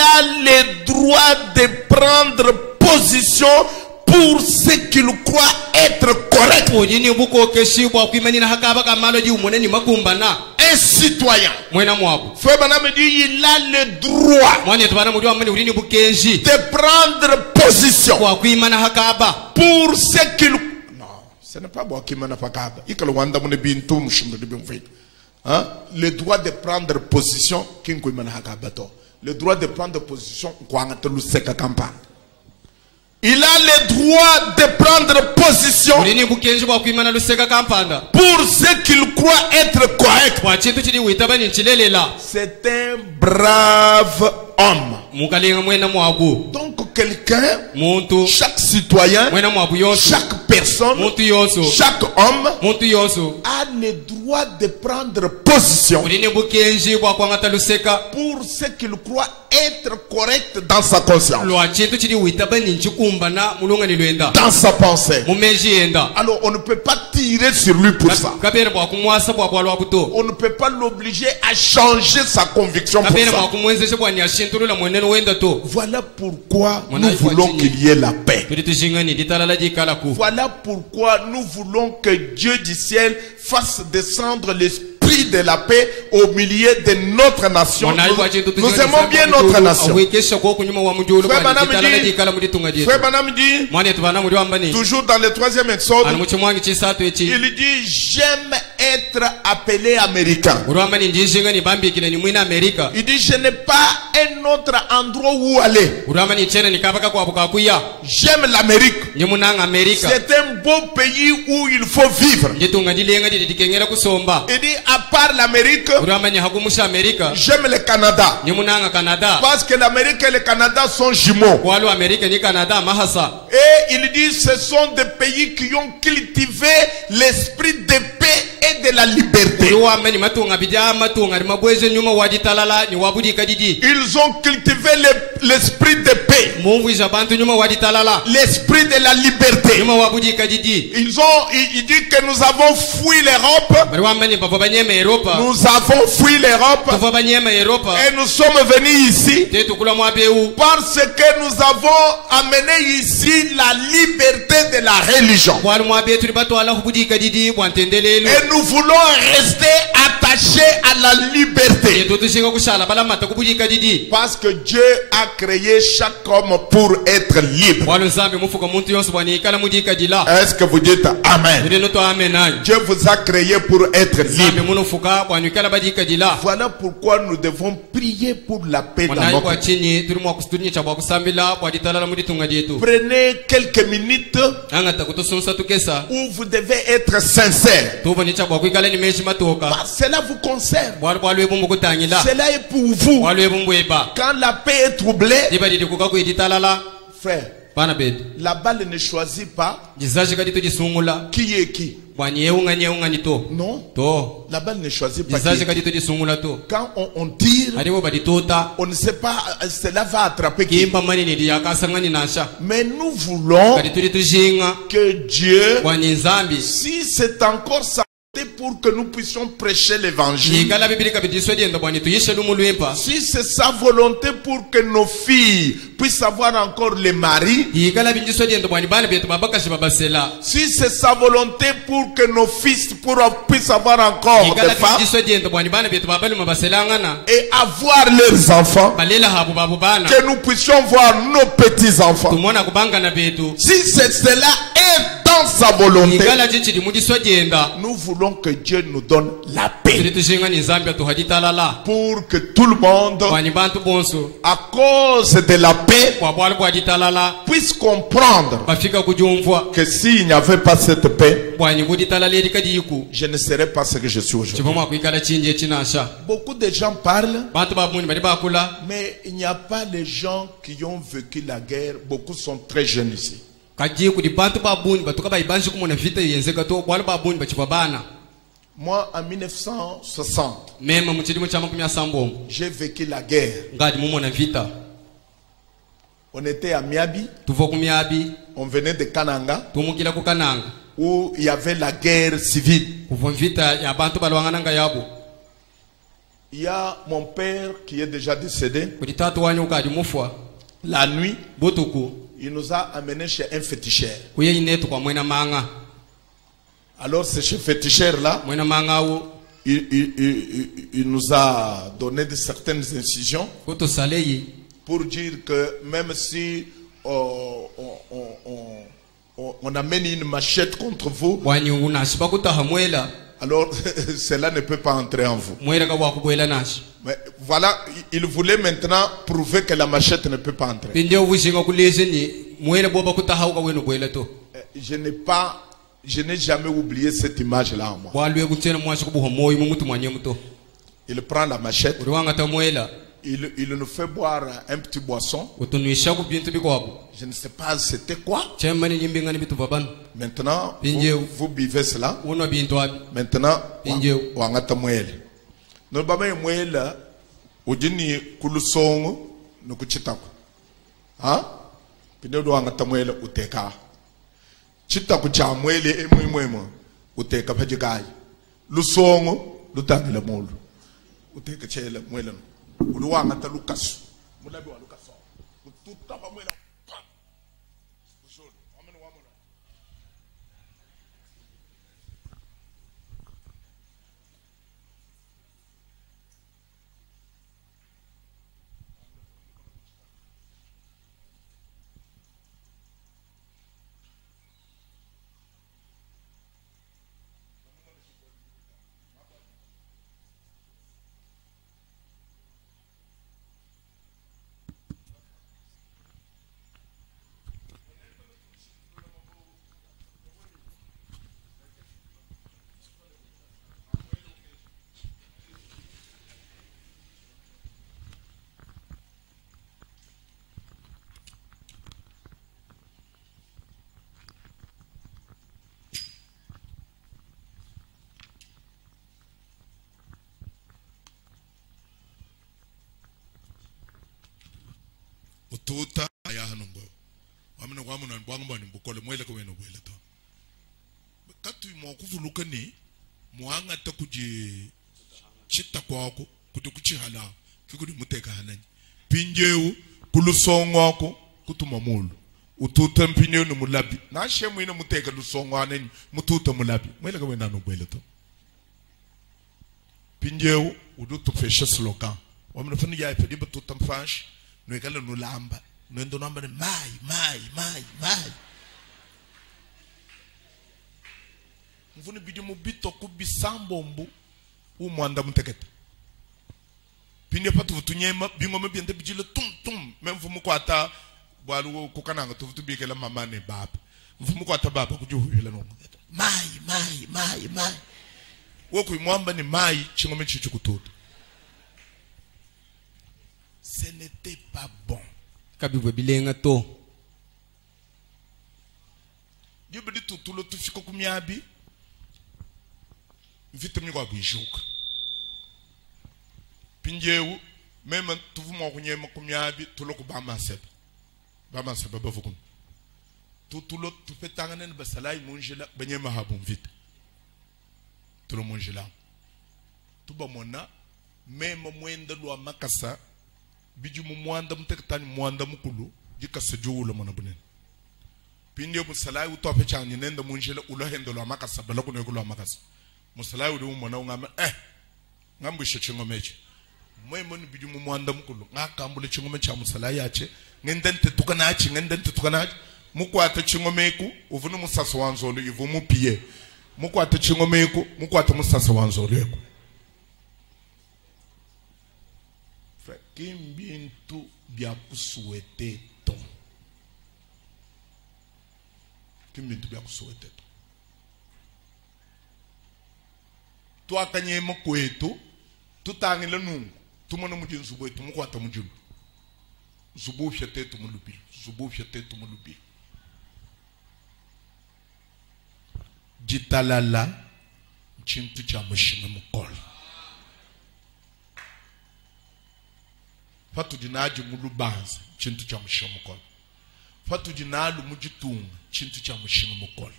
a le droit de prendre position pour ce qu'il croit être correct. Un citoyen. Frère Branham me dit, il a le droit de prendre position pour ce qu'il... Non, ce n'est pas moi qui m'en a pas capable. Le droit de prendre position, le droit de prendre position, il a le droit de prendre position pour ce qu'il croit être correct. C'est un brave homme. Donc quelqu'un, chaque citoyen, chaque personne, chaque homme a le droit de prendre position pour ce qu'il croit être correct dans sa conscience, dans sa pensée. Alors on ne peut pas tirer sur lui pour ça. On ne peut pas l'obliger à changer sa conviction pour ça. Voilà pourquoi nous voulons qu'il y ait la paix. Voilà pourquoi nous voulons que Dieu du ciel fasse descendre l'esprit de la paix au milieu de notre nation. Nous aimons bien notre nation. Frère Branham dit, toujours dans le 3e Exode, il dit, j'aime être appelé américain. Il dit, je n'ai pas un autre endroit où aller. J'aime l'Amérique. C'est un beau pays où il faut vivre. Il dit, à part l'Amérique, j'aime le Canada. Parce que l'Amérique et le Canada sont jumeaux. Et il dit, ce sont des pays qui ont cultivé l'esprit de paix et de la liberté. Ils ont cultivé l'esprit de paix, l'esprit de la liberté. Il dit que nous avons fui l'Europe. Nous avons fui l'Europe et nous sommes venus ici parce que nous avons amené ici la liberté de la religion. Et nous voulons rester attachés à la liberté. Parce que Dieu a créé chaque homme pour être libre. Est-ce que vous dites Amen? Dieu vous a créé pour être libre. Voilà pourquoi nous devons prier pour la paix dans notre vie. Prenez quelques minutes où vous devez être sincère. Cela vous concerne. Cela est pour vous. Quand la paix est troublée, frère, la balle ne choisit pas qui est qui. Non, la balle ne choisit pas qui est qui. Quand on tire, on ne sait pas, cela va attraper qui. Mais nous voulons que Dieu, si c'est encore ça, pour que nous puissions prêcher l'évangile. Si c'est sa volonté pour que nos filles puissent avoir encore les maris. Si c'est sa volonté pour que nos fils puissent avoir encore des femmes. Et avoir leurs enfants. Que nous puissions voir nos petits enfants. Si c'est cela est dans sa volonté, nous voulons que Dieu nous donne la paix. Pour que tout le monde, à cause de la paix, puisse comprendre que s'il n'y avait pas cette paix, je ne serais pas ce que je suis aujourd'hui. Beaucoup de gens parlent, mais il n'y a pas les gens qui ont vécu la guerre. Beaucoup sont très jeunes ici. Moi, en 1960, j'ai vécu la guerre. On était à Miabi. On venait de Kananga, où il y avait la guerre civile. Il y a mon père qui est déjà décédé. La nuit, il nous a amenés chez un féticheur. Alors ce féticheur-là, il nous a donné de certaines incisions pour dire que même si on amène une machette contre vous, alors cela ne peut pas entrer en vous. Mais voilà, il voulait maintenant prouver que la machette ne peut pas entrer. Je n'ai jamais oublié cette image-là en moi. Il prend la machette. Il nous fait boire un petit boisson. Je ne sais pas c'était quoi. Maintenant, vous buvez cela. Maintenant, nous baba mwela ujini kulusongo nukuchitako. Hein? Pinedo wangata mwela uteka. Chitaku cha mwele emwemwemo uteka pajigai. Lusongo lutangila molu. Uteka chela mwela. Uluwangata lukasu. Mulabi wa lukaso. Ututapa mwela. Tuta ya hanumbo wamna kwamuna bwangba ni bukole mwele ko weno bwele to katu mo kuvuluka ni muanga takuji chita kwako kutukuchi hala kikudi muteka hanani pinjeu kulusongo wako kutuma mulu ututa mpinyo no mulabi na shemu ina muteka lusongo hanani mututa mulabi mwele ko wena no bwele to Pinjeu udu tu fesha slogan. Wamna fani ya pedi betu tamfansh. No ekala no lamba. No endo namba de mai. Mfuni bidi mubito kubisambombu umwanda muteketa. Pinje patu vutunyema bingo mebiende bijile tum memfumu kwata bwalu kukananga tuvutu bikela mama ne baba. Mfumu kwata baba kujuhula no. Mai. Woku imwamba ni mai chingome chichu kututu. Ce n'était pas bon. Kabibwe bilenga to. Jibidi tutulo tufiko kumyabi. Vite mnikwa kuishuka. Pinjewu mema tuvumo kunyema kumyabi tulo kubama sebe. Bama sebe bafukun. Tutulo tupetangane basalai munjila banyema habu vite. Tulo munjila. Tuba mona mema mwenda lwa makasa biju mwanda mtekatani mwanda mukulu jika sejuula mona bunene. Pinje musalai utope chani nenda munjila ulohendo lwa makasa balaku nekulu lwa makasa. Musalai udi umona ungame ngambushe chingomeche. Mwema ni biju mwanda mukulu ngakambule chingomeche musalai yache ngendente tukanachi mukwata chingomeku uvunu musasa wanzolo ivu mupiye mukwata chingomeku mukwata musasa wanzolo yeku kimbintu bya kusuwete to twakanyema kwetu tutangile nungu tumona mujinzu bwetu mukwata mujulu zubufya tetu mulubili jitalala chintu cha mushime mukola fatu jinaji mulubanza chintu cha mushime mukola fatu jinalu mujitunga chintu cha mushime mukola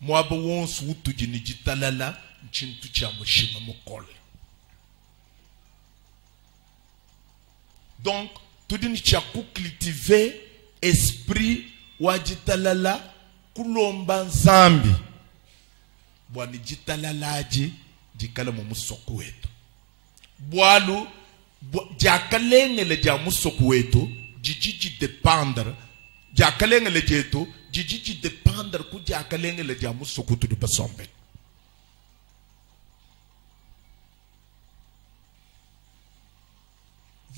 mwaba wonsu utujini jitalala chintu cha mushime mukola. Donc tudini cha kukultiver esprit wajitalala kulomba nzambi bwani jitalalaji jikala mu musoko wetu bwalu jakalengele ja musoko wetu jijiji dependre jakalengele jeto jijiji dependre ku jakalengele ja musoko tu basombe.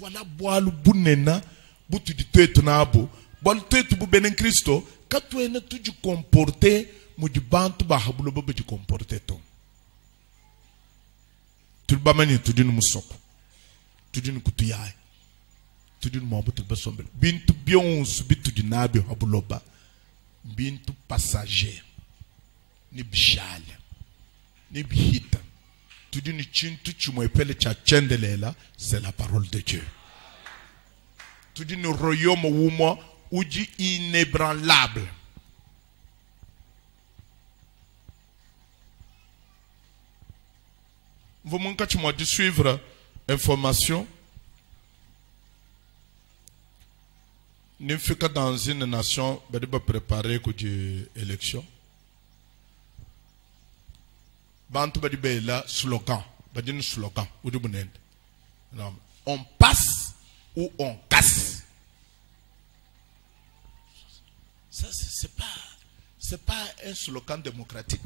Voilà boalu bunena butu di tetu nabo boalu tetu bu benen Kristo katwena tuji comporter muji bantu ba habulo ba ji comporter to tulba mani tudinu musoko tudinu kutuyai tudinu mabutu basombe bintu bions bitu di nabi habulo ba bintu passager ni bishale ni bihita tudinu chintu chumwepele cha chendelela. C'est la parole de Dieu. Tu dis nous royaume ou uji inébranlable. Vous m'encouragez de suivre information. Nous faisons dans une nation, nous devons préparer pour l'élection. Bantu badi bela slogan, badi slogan, ou du bonnet. Non, on passe ou on casse. Ça, c'est pas un slogan démocratique.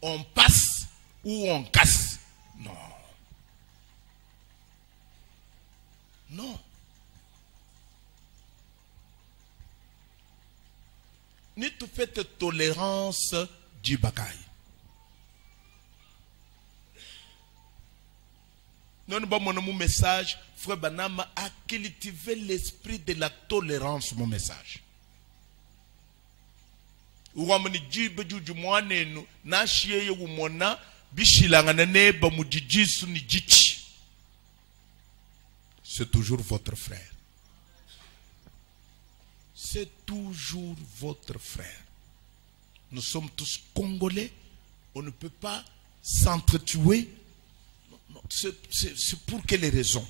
On passe ou on casse. Non. Ni tu fais tolérance du bagaille. Nous avons mon message, frère Banama a cultivé l'esprit de la tolérance, mon message. C'est toujours votre frère. C'est toujours votre frère. Nous sommes tous Congolais. On ne peut pas s'entretuer. C'est pour quelles raisons?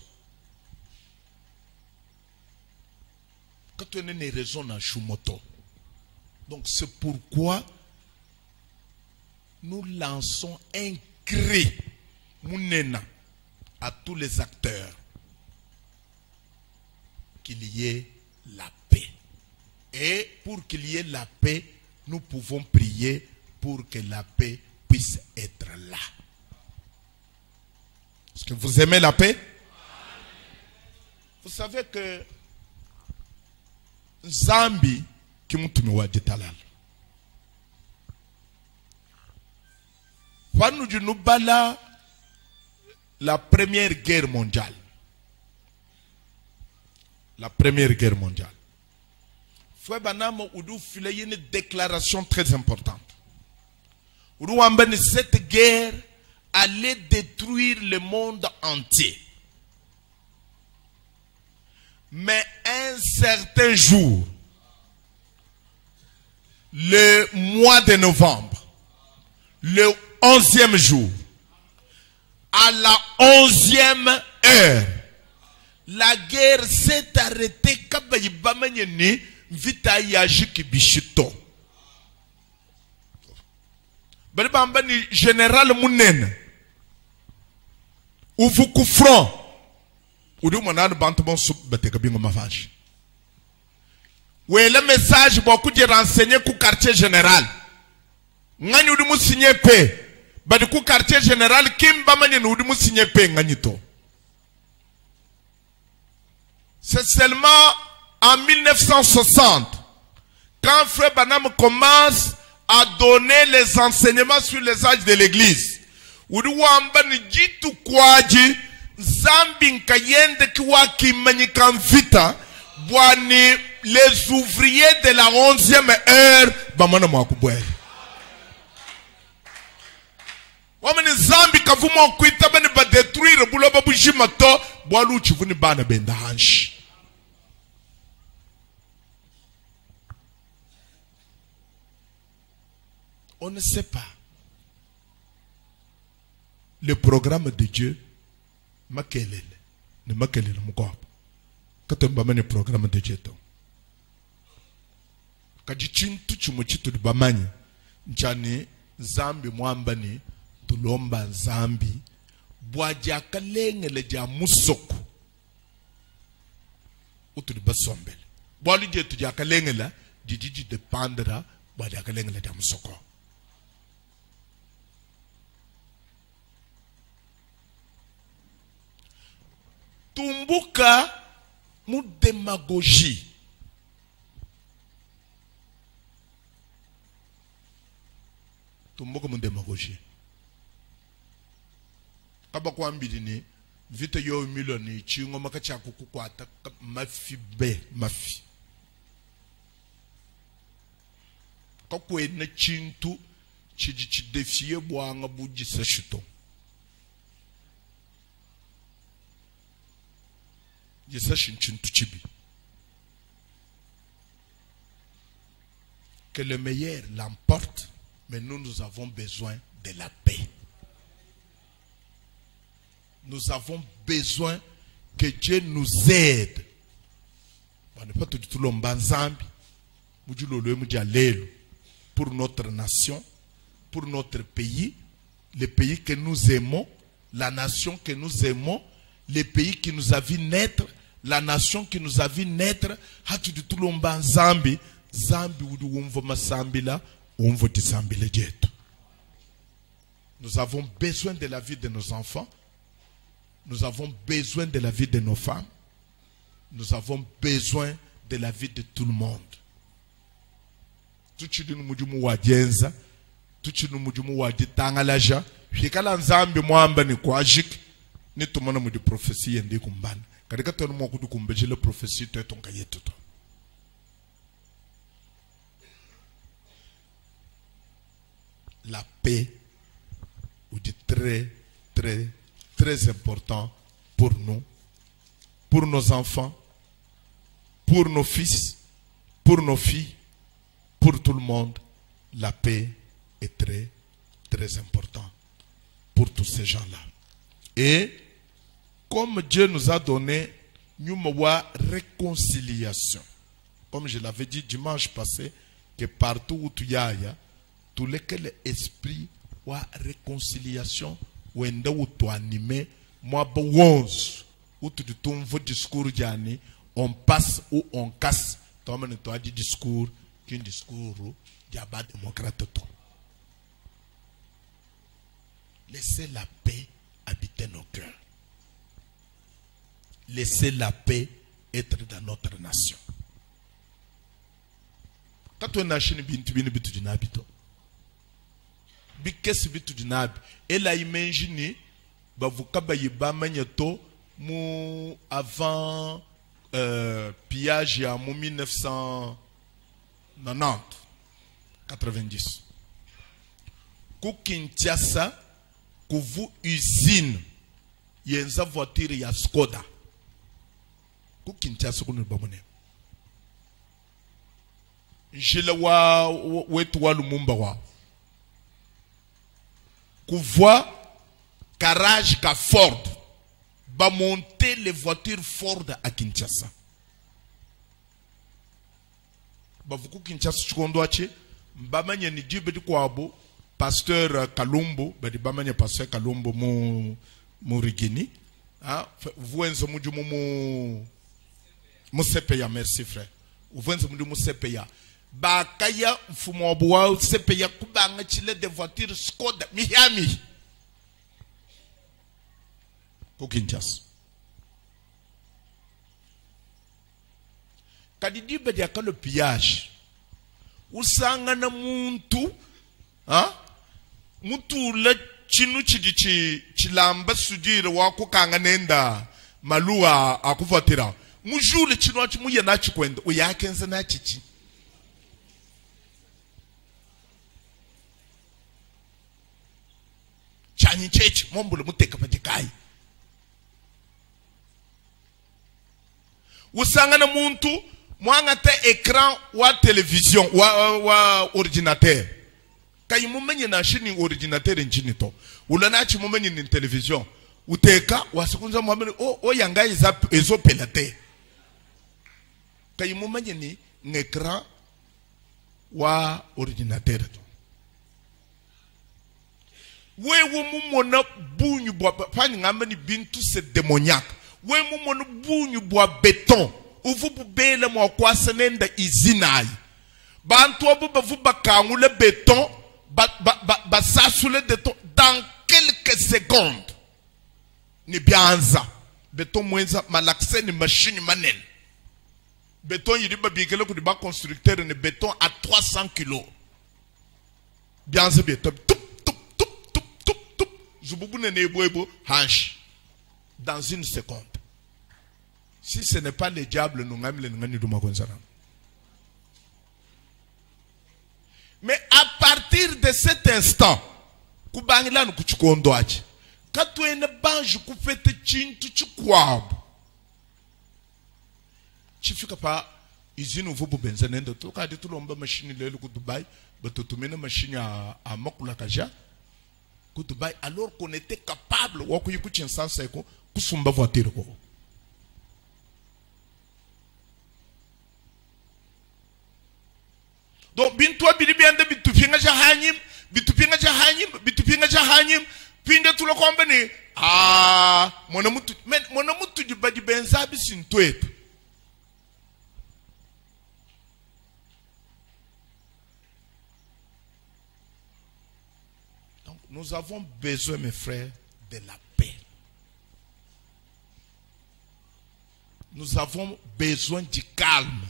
Quand on a une raison dans Shumoto. Donc c'est pourquoi nous lançons un cri Mounena, à tous les acteurs, qu'il y ait la paix. Et pour qu'il y ait la paix, nous pouvons prier pour que la paix puisse être là. Est-ce que vous aimez la paix? Vous savez que Zambi qui m'a dit talal. La Première Guerre mondiale. La Première Guerre mondiale. Il y a une déclaration très importante. Cette guerre allait détruire le monde entier. Mais un certain jour, le mois de novembre, le 11e jour, à la 11e heure, la guerre s'est arrêtée. Vita yaji kibishito. Bani général Mounen. Ou vous coufrons. Ou du monade bantement soup beteka bingo mavage. Ou le message beaucoup de renseigner ku quartier général. Ngani ou du mou signer paix. Badi ku quartier général kim bamani ou du mou signer paix nganito. C'est seulement en 1960, quand Frère Branham commence à donner les enseignements sur les âges de l'église, les ouvriers de la 11e heure, Zambi kavuma kuita bani ba détruire bulo babu jimato boalu chivuni bana benda hanshi. On ne sait pas. Le programme de Dieu, makelele, ne makelele mukwa. Quand on bamane le programme de Dieu, kadichin tuchumuchi tu bamani, njani zambi mwambani tulomba zambi, bwaja kalenge le dia musoku, utu basombele. Bwali je tu dia kalenge la, didiji dependra, bwaja kalenge le dia musoko. Tumbuka mu démagogie. Tumbuka mu démagogie. Kabako ambidini vite yo milioni chingo makacha kukukwata mafi be mafi. Kakwe na chintu chiji defie bwanga buji sashito. Que le meilleur l'emporte, mais nous avons besoin de la paix. Nous avons besoin que Dieu nous aide. Pour notre nation, pour notre pays, le pays que nous aimons, la nation que nous aimons, le pays qui nous a vu naître, la nation qui nous a vu naître, hatu du tulomba zambi, zambi udu umvo masambila, umvo tisambile dieto. Nous avons besoin de la vie de nos enfants, nous avons besoin de la vie de nos femmes, nous avons besoin de la vie de tout le monde. Tuchidu numujumu wajenza, tuchidu numujumu wajitangalaja, hikala nzambi mwamba ni kwa ajik, ni tumana mu di prophétie yende kumbana kadika tono mo kudu kumbeje le prophétie to tonka yetuto. La paix ou dit très important pour nous, pour nos enfants, pour nos fils, pour nos filles, pour tout le monde. La paix est très important pour tous ces gens-là. Et comme Dieu nous a donné une réconciliation, comme je l'avais dit dimanche passé, que partout où tu y a, tous lesquels l'esprit ou réconciliation wenda uto animé moi bonze ou tu ton vos discours jani on passe ou on casse toi même toi dit discours qu'un discours diaba démocrate toi. Laissez la paix habiter nos cœurs. Laissez la paix être dans notre nation. Quand on a chini bintu bitu dinabito. Bikesi bitu dinabi. Elle a imaginé bavukaba yiba manyato mu avant pillage ya mu 1990 90. Ku Kinshasa kuvu usine yenza voiture ya Skoda. Ku Kinshasa kunu bamone. Njela wa wetu wa Lumumba wa. Kuvoit garage ka Ford va monter les voitures Ford à Kinshasa. Bavuku Kinshasa chikondo ache mbamanya ni jibe di kwabo pasteur Kalumbo badi bamanya pasteur Kalumbo mu Rigini ah vuenzo muju mu sepeya merci frère vuenzo muju mu sepeya bakaya mfumo obwa sepeya kubanga chile de voiture Skoda Miami ko Kinshasa kadidi badi akalo pillage usanga na muntu mutu la chinu chilamba sudire wako kanga nenda malua akufatira mujule chinu achi muye na chikwenda uyakenza na chichi chani chechi mombule muteka pajikai usanga na muntu mwanga te écran wa télévision wa ordinateur kai mumenye na shini ordinateur nchini to ulana chi mumenye ni television uteka wasikunza muhameni o yanga ezo pelate kai mumenye ni écran wa ordinateur to wewe mumona bunyu bwa pani ngamani bintu c'est démoniaque wewe mumona bunyu bwa béton uvu bubele mwa kwasa nenda izinai bantu abu bavu bakangule béton basasule béton dans quelques secondes ni bianza béton mwenza malakse ni machine manen béton yidi babikele ku di ba constructeur ni béton à 300 kg bianza béton zububu ne ebo hanch dans une seconde. Si ce n'est pas le diable, nous n'avons pas. Mais à partir de cet instant, quand tu es une bange, tu fais tes chines, tu crois. Tu fais pas, ils ne vont pas benzer. Tu as dit tout le monde machine le Dubaï, tu mets une machine à Makulakaja. Dubaï, alors qu'on était capable, ou qu'on écoute un sens, qu'on kusumba voiture. Donc, bintoa bilibiande bitupinga jahanyim, bitupinga jahanyim, pinde tout le combine. Ah, mon amutu du badi benzabi sintuet. Donc, nous avons besoin, mes frères, de la paix. Nous avons besoin du calme.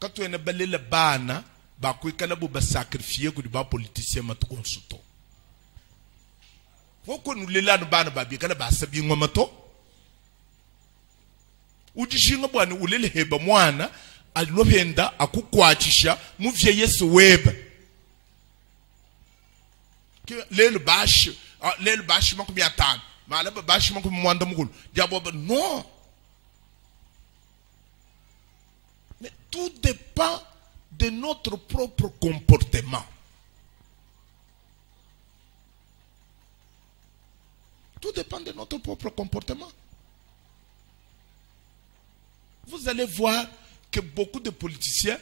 Quand tu es un bel bana, tu es sacrifié pour les politiciens. Pourquoi nous les là nous bana babi quand nous sabi ngomato? Ujishinga bwana ulele heba mwana alohenda akukwachisha mu vieillesse web. Que lele bash makumbi atano. Malaba bash makumbi mwanda mukulu. Diabo non. Mais tout dépend de notre propre comportement. Tout dépend de notre propre comportement. Vous allez voir que beaucoup de politiciens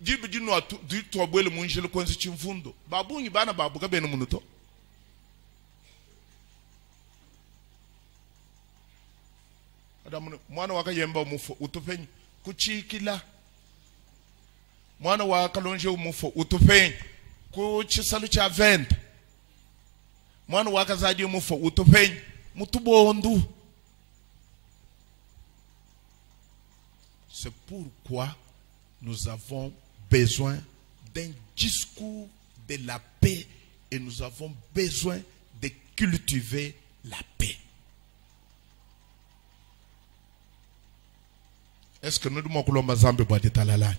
jibi jinu atu di tuabwele munjile kwenzi chimfundo babu ngibana babu kabene munuto adamu mwana wakayemba umufo utupenya kuchikila mwana wakalonje umufo utupenya kuchisalu cha venda mwana wakazaji umufo utupenya mutubondu. C'est pourquoi nous avons besoin d'un discours de la paix et nous avons besoin de cultiver la paix. Est-ce que nous devons kulomba zambe bwa ditalalani?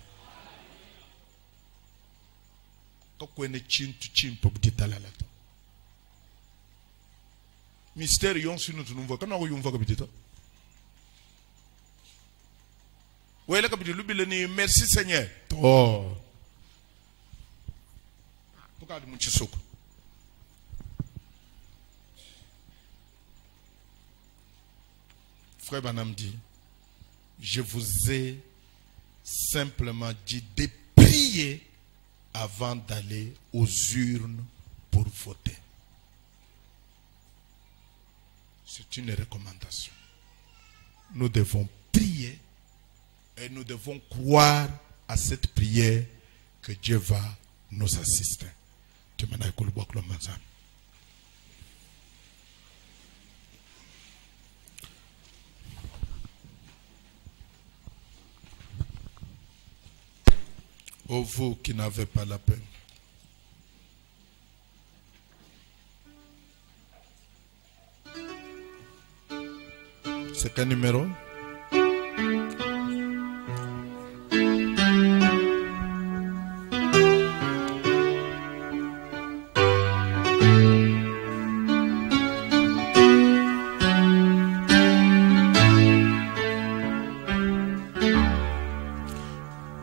Kokwene chintu chimpo bditalala. Mystère yonsi nous tunumva kana uyumva kabidita. Wela kabidi lubile ni merci Seigneur. Oh. Tukadi muchisoko. Frère Banamdi, je vous ai simplement dit de prier avant d'aller aux urnes pour voter. C'est une recommandation. Nous devons prier et nous devons croire à cette prière que Dieu va nous assister. Ô vous qui n'avez pas la peine, c'est quel numéro?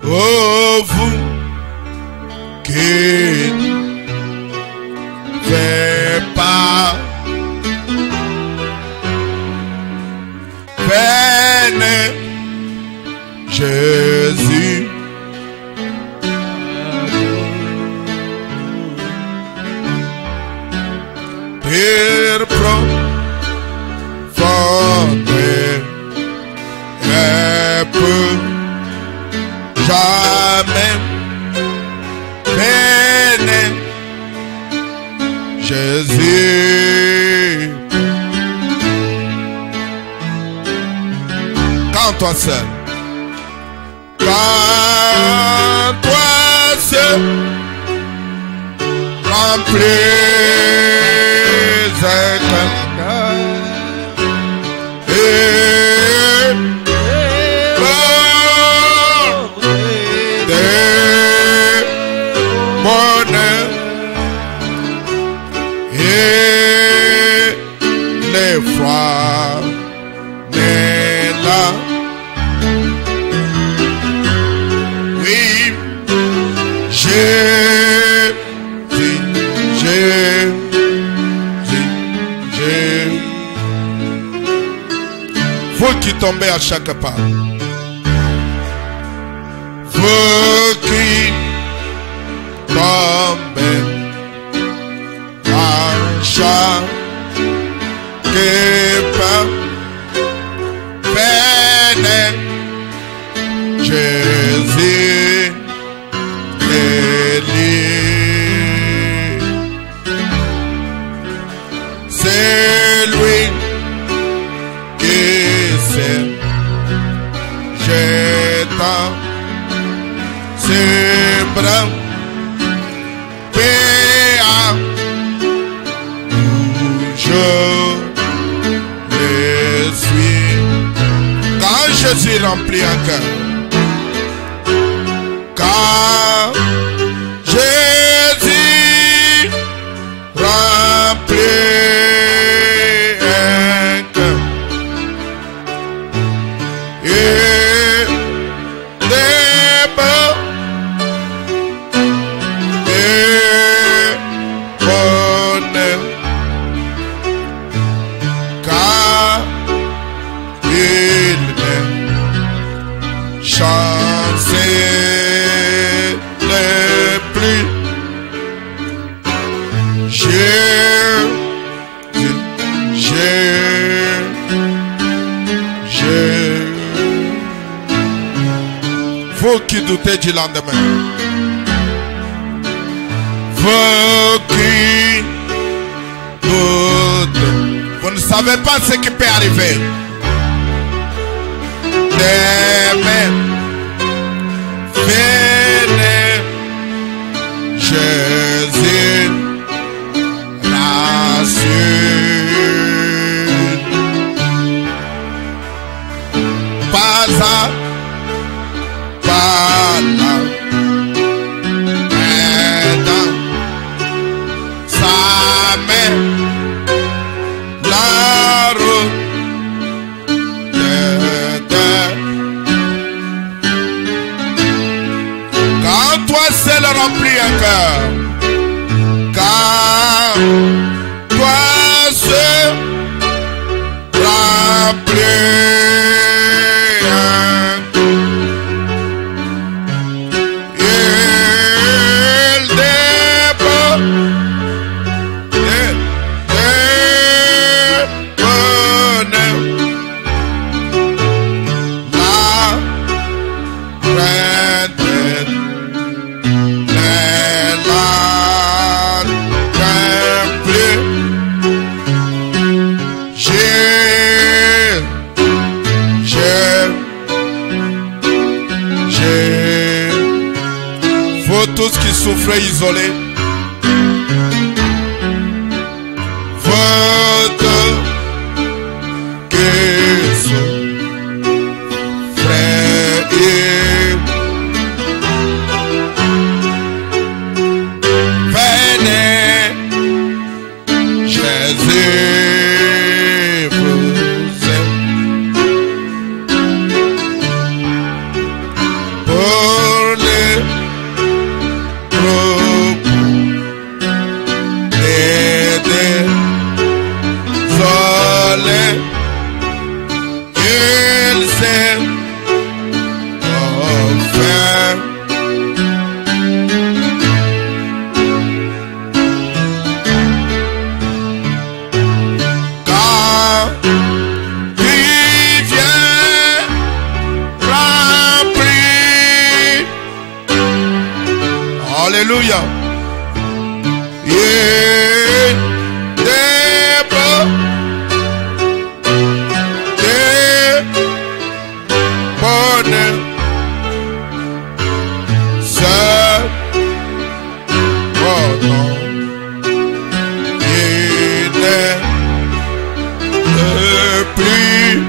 Oh, vous qui ne faites pas peine, Jésus, Père profonde et peu jamais peine, Jésus. Quand toi seul, quand toi seul, remplis un cœur et bonheur et les fois n'est là. Oui, Jésus, vous qui tombez à chaque pas, vous qui tombez à chaque pas, peine, Jésus est lié. C'est lui qui s'est jetant ses bras. Je suis rempli en cœur. Car Jésus remplit un cœur. Et des beaux et bonheur. Car il chanceux qui doutaient du lendemain. Vous qui doutez. Vous ne savez pas ce qui peut arriver. Demain, venez, Jésus rassure. Pas à pas là, aidant sa main, la route. Toi seul remplis un cœur, car toi seul remplis un il dépose tous qui souffrent isolés, votre guérison, frère et venez, Jésus vous aime. Pour les Alléluia. Yeah. Bonheur. Seul. Oh non. Il n'est plus.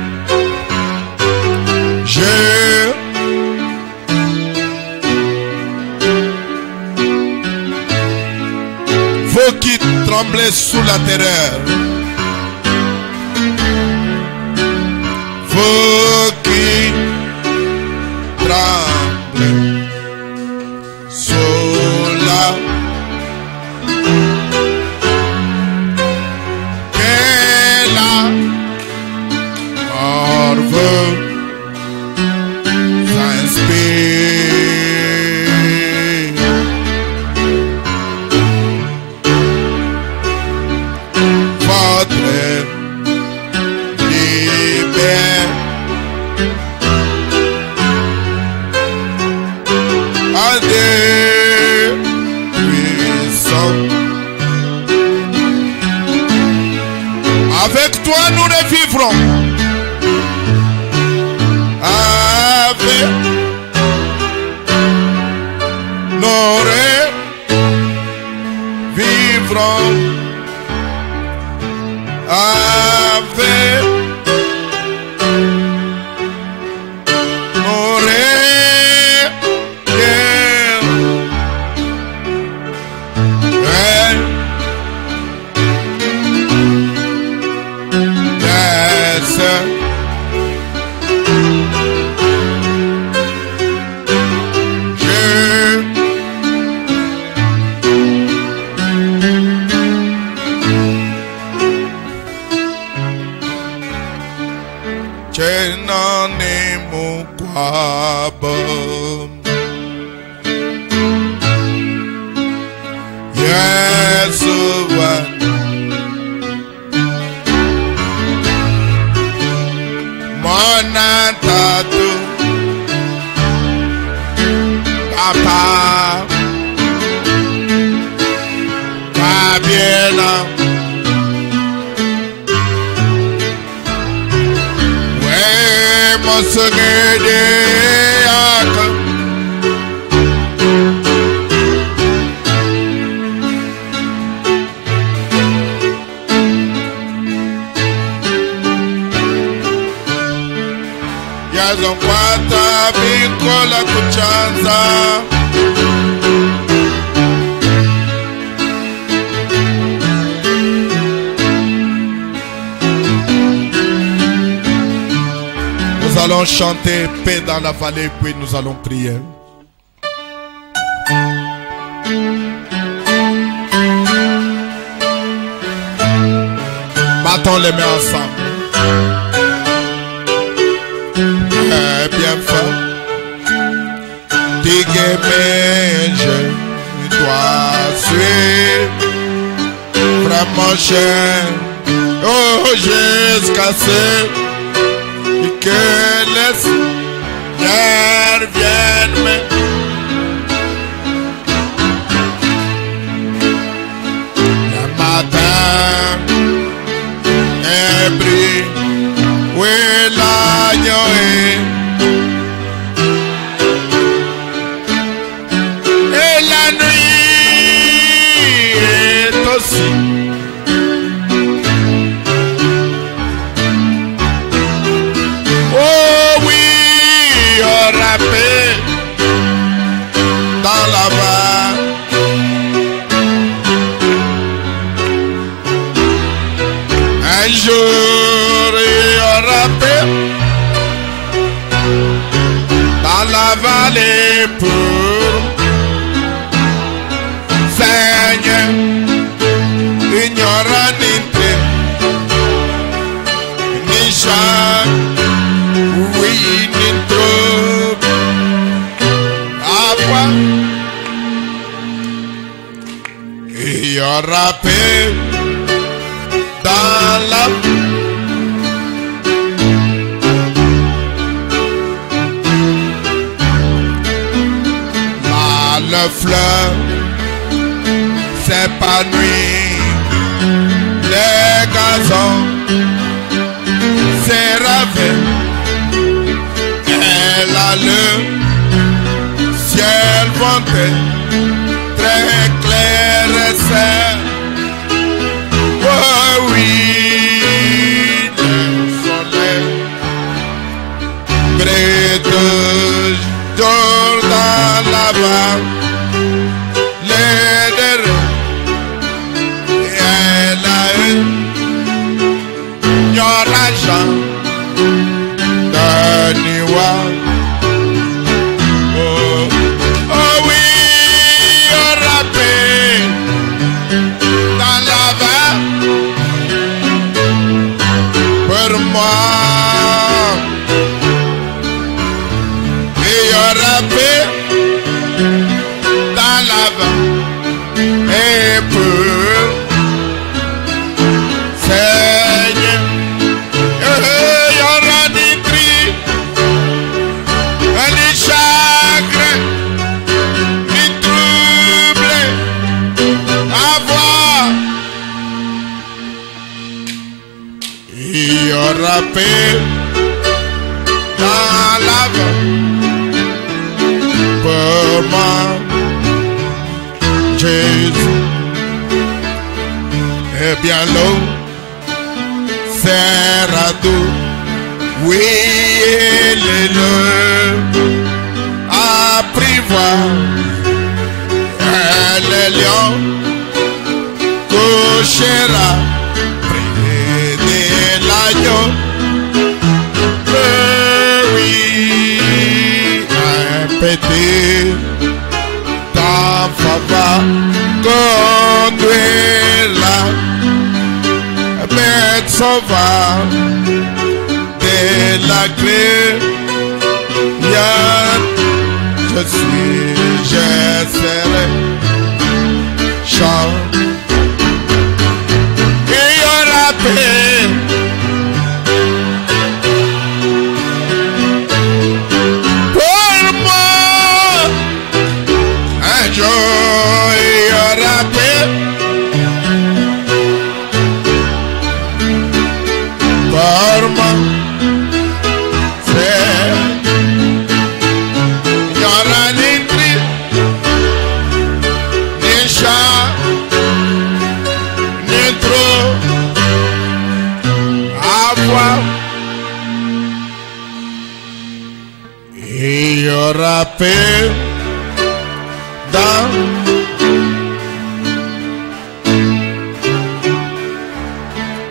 Vous qui tremblez sous la terreur, vous qui tremblez sous la mort vous inspire. Votre liberté a des puissants. Avec toi nous ne vivrons. Avec nous vivrons. Avec nos rêves, Papa, Fabiana, ouais, mon seigneur de Yaka. Yazonkwata bikola kuchanza. Nous allons chanter paix dans la vallée, puis nous allons prier. Battons les mains ensemble. Bien fort. Digue-moi, je dois suivre. Vraiment cher. Oh, jusqu'à ce que le Seigneur vienne me. Le matin est brille. Oui, l'agneau est. Et la nuit est aussi. Oh oui, il y aura paix dans la vallée. Un jour il y aura paix dans la vallée pour Seigneur. Il n'y aura ni paix ni chant, oui, ni trouble. Après, il y aura paix dans la le fleur s'épanouit, les gazons s'éravent, elle a le ciel vanté, très clair et serre. Oh oui, le soleil brille toujours dans la vallée. Paix dans la vie pour moi, Jésus. Et bien l'eau sera doux, oui, il le apprivoise. Et le lion couchera près de l'agneau. Petit d'enfant va conduire la bête sauvage de la grille. Je serai chant. Il y aura paix. aura paix dans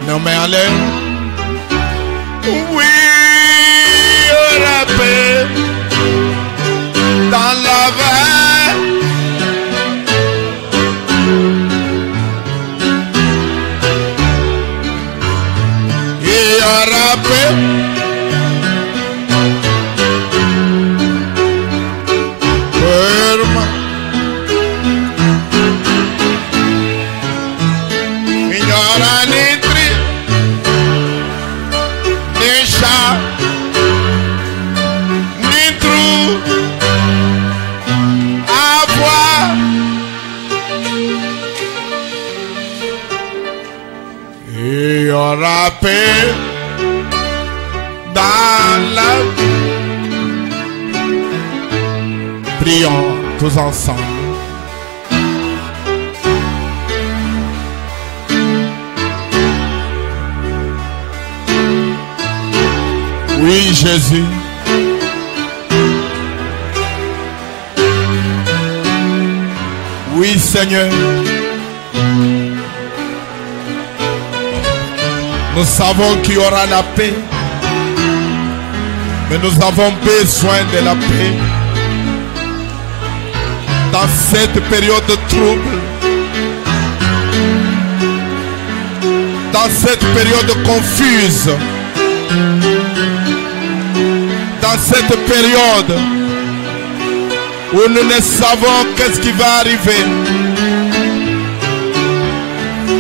nos mains en l'air. Oui, il y aura paix dans la veille. Il y aura paix. Paix dans la vie. Prions tous ensemble. Oui, Jésus. Oui, Seigneur. Nous savons qu'il y aura la paix, mais nous avons besoin de la paix dans cette période de trouble, dans cette période confuse, dans cette période où nous ne savons qu'est-ce qui va arriver.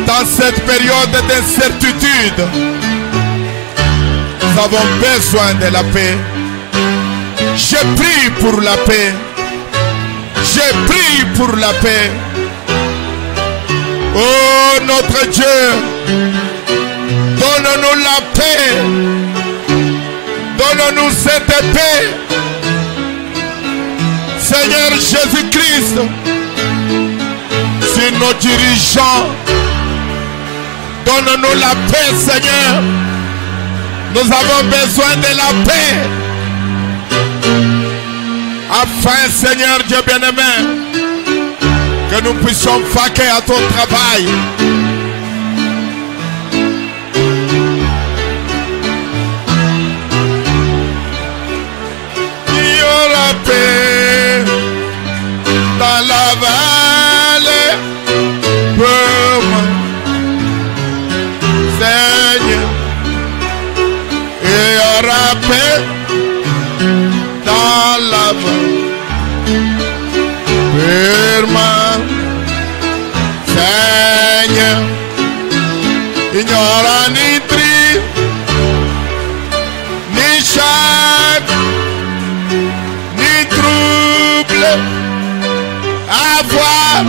Dans cette période d'incertitude, nous avons besoin de la paix. Je prie pour la paix. Je prie pour la paix. Oh notre Dieu, donne-nous la paix. Donne-nous cette paix. Seigneur Jésus-Christ, sur nos dirigeants, donne-nous la paix, Seigneur. Nous avons besoin de la paix. Afin, Seigneur Dieu bien-aimé, que nous puissions vaquer à ton travail. Il y aura paix dans la vallée. Paix dans la vie. Seigneur, il n'y aura ni triste, ni chagrin, ni trouble à voir.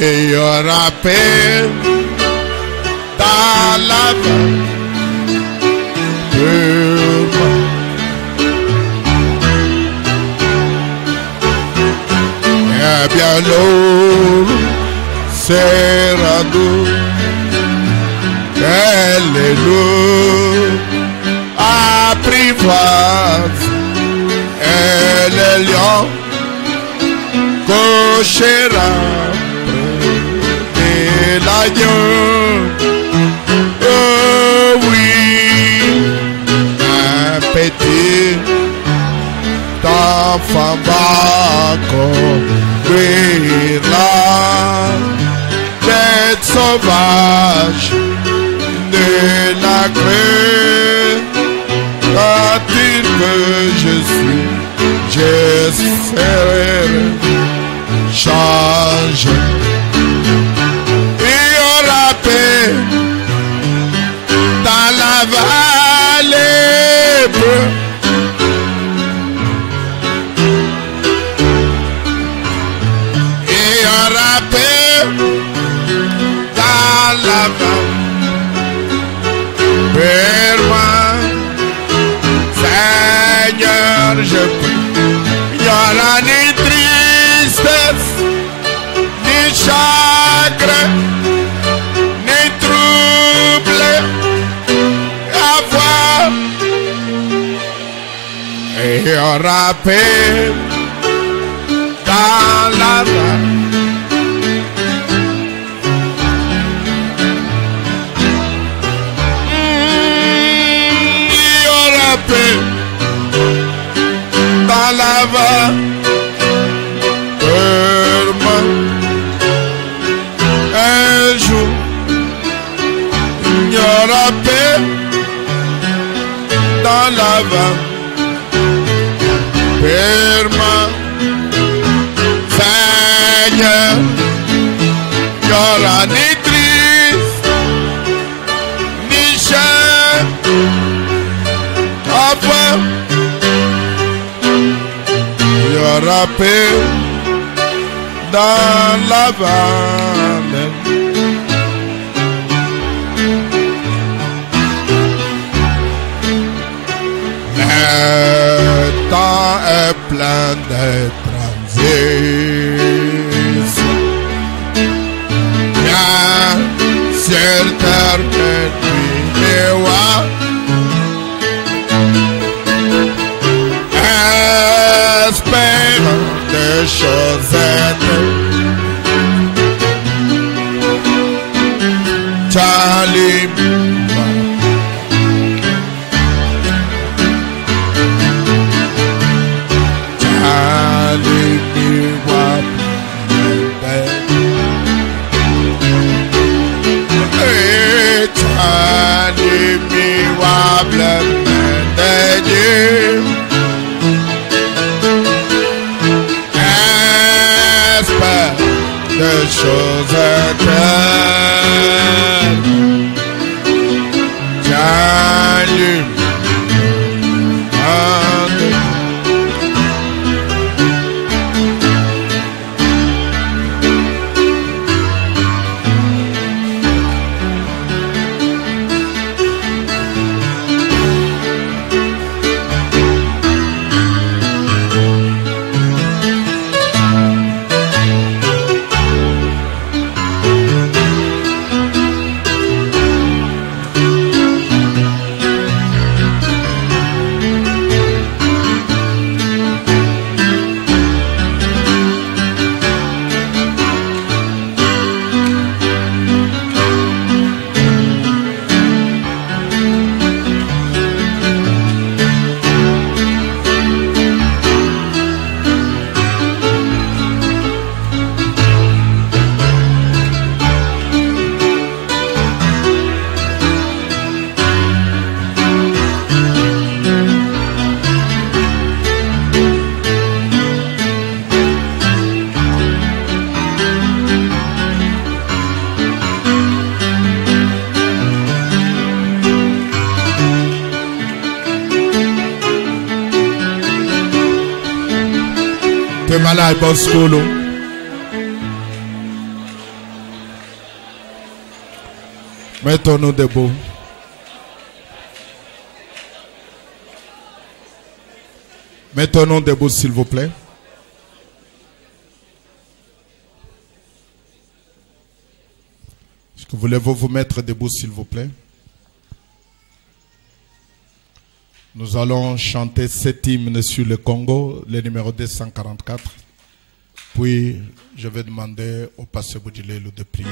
Et il y aura paix dans la vie. Eh bien l'eau sera d'eau, elle est l'eau apprivoise, elle est lion cochera et l'agneau. D'enfant va conduire la bête sauvage de la crée. Quand il veut, je serai changé. Il y aura paix dans la vallée bleue. Seigneur, je prie, il n'y aura ni tristesse, ni chagrin, ni trouble à aura paix dans la vallée. Dans la vallée, un jour, il y aura paix dans la vallée, Seigneur, il n'y aura ni triste, ni cher, enfin. Il y aura paix dans la vallée. Le temps est plein de transitions. Bien sur terre que tu es roi. Espérons des choses éternelles. Charlie, choses éternelles. J'allume Malai Boscolo. Mettons-nous debout. Mettons-nous debout, s'il vous plaît. Est-ce que voulez-vous vous mettre debout, s'il vous plaît? Nous allons chanter cet hymne sur le Congo, le numéro 244. Puis, je vais demander au pasteur Boudilelo de prier.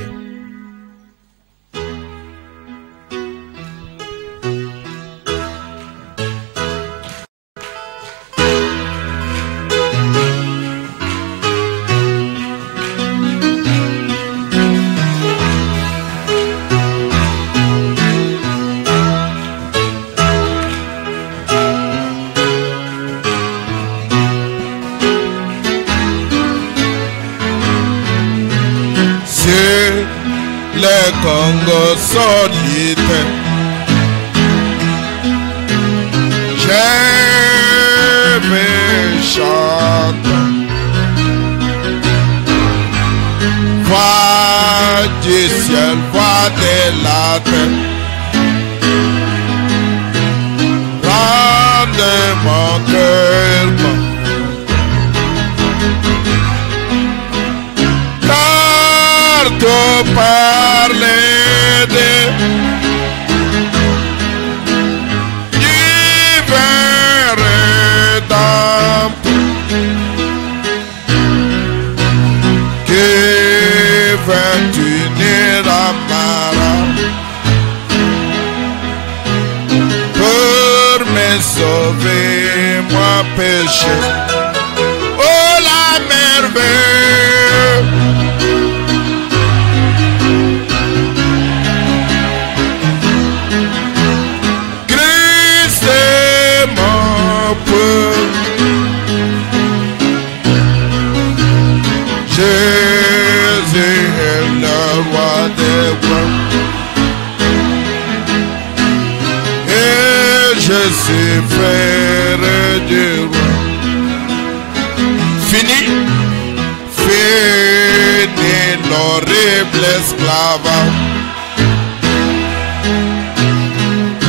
sauvé moi péché. Oh la merveille. Christ est mon peuple. Jésus est le roi des rois. Je suis frère du roi. Fini l'horrible esclavage.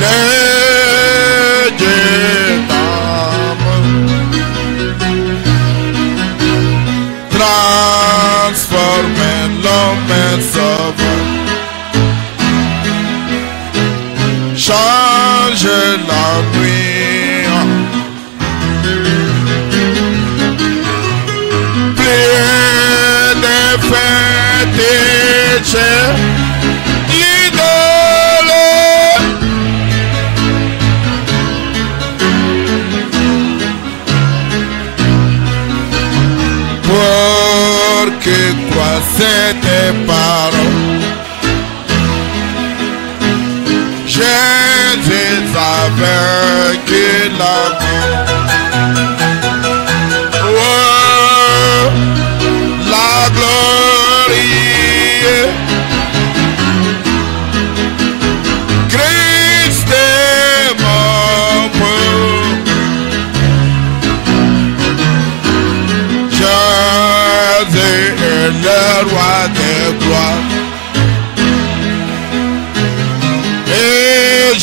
Les dieux d'âme transforment l'homme en sauveur. Change la nuit, plus de fétiches, idoles, pour que toi c'était paroles. Jésus a vaincu la mort. Oh, la gloire. Christ est mon peuple. Jésus est le roi des gloires.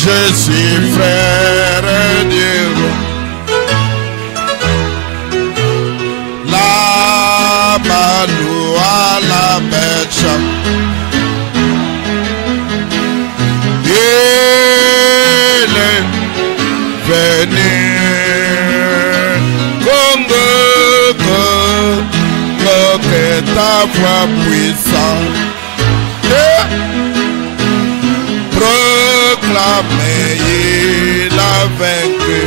Je suis frère du roi. La manoua la mecha. Il est venu Congo que ta voix puissante. Proclamer, il a vaincu.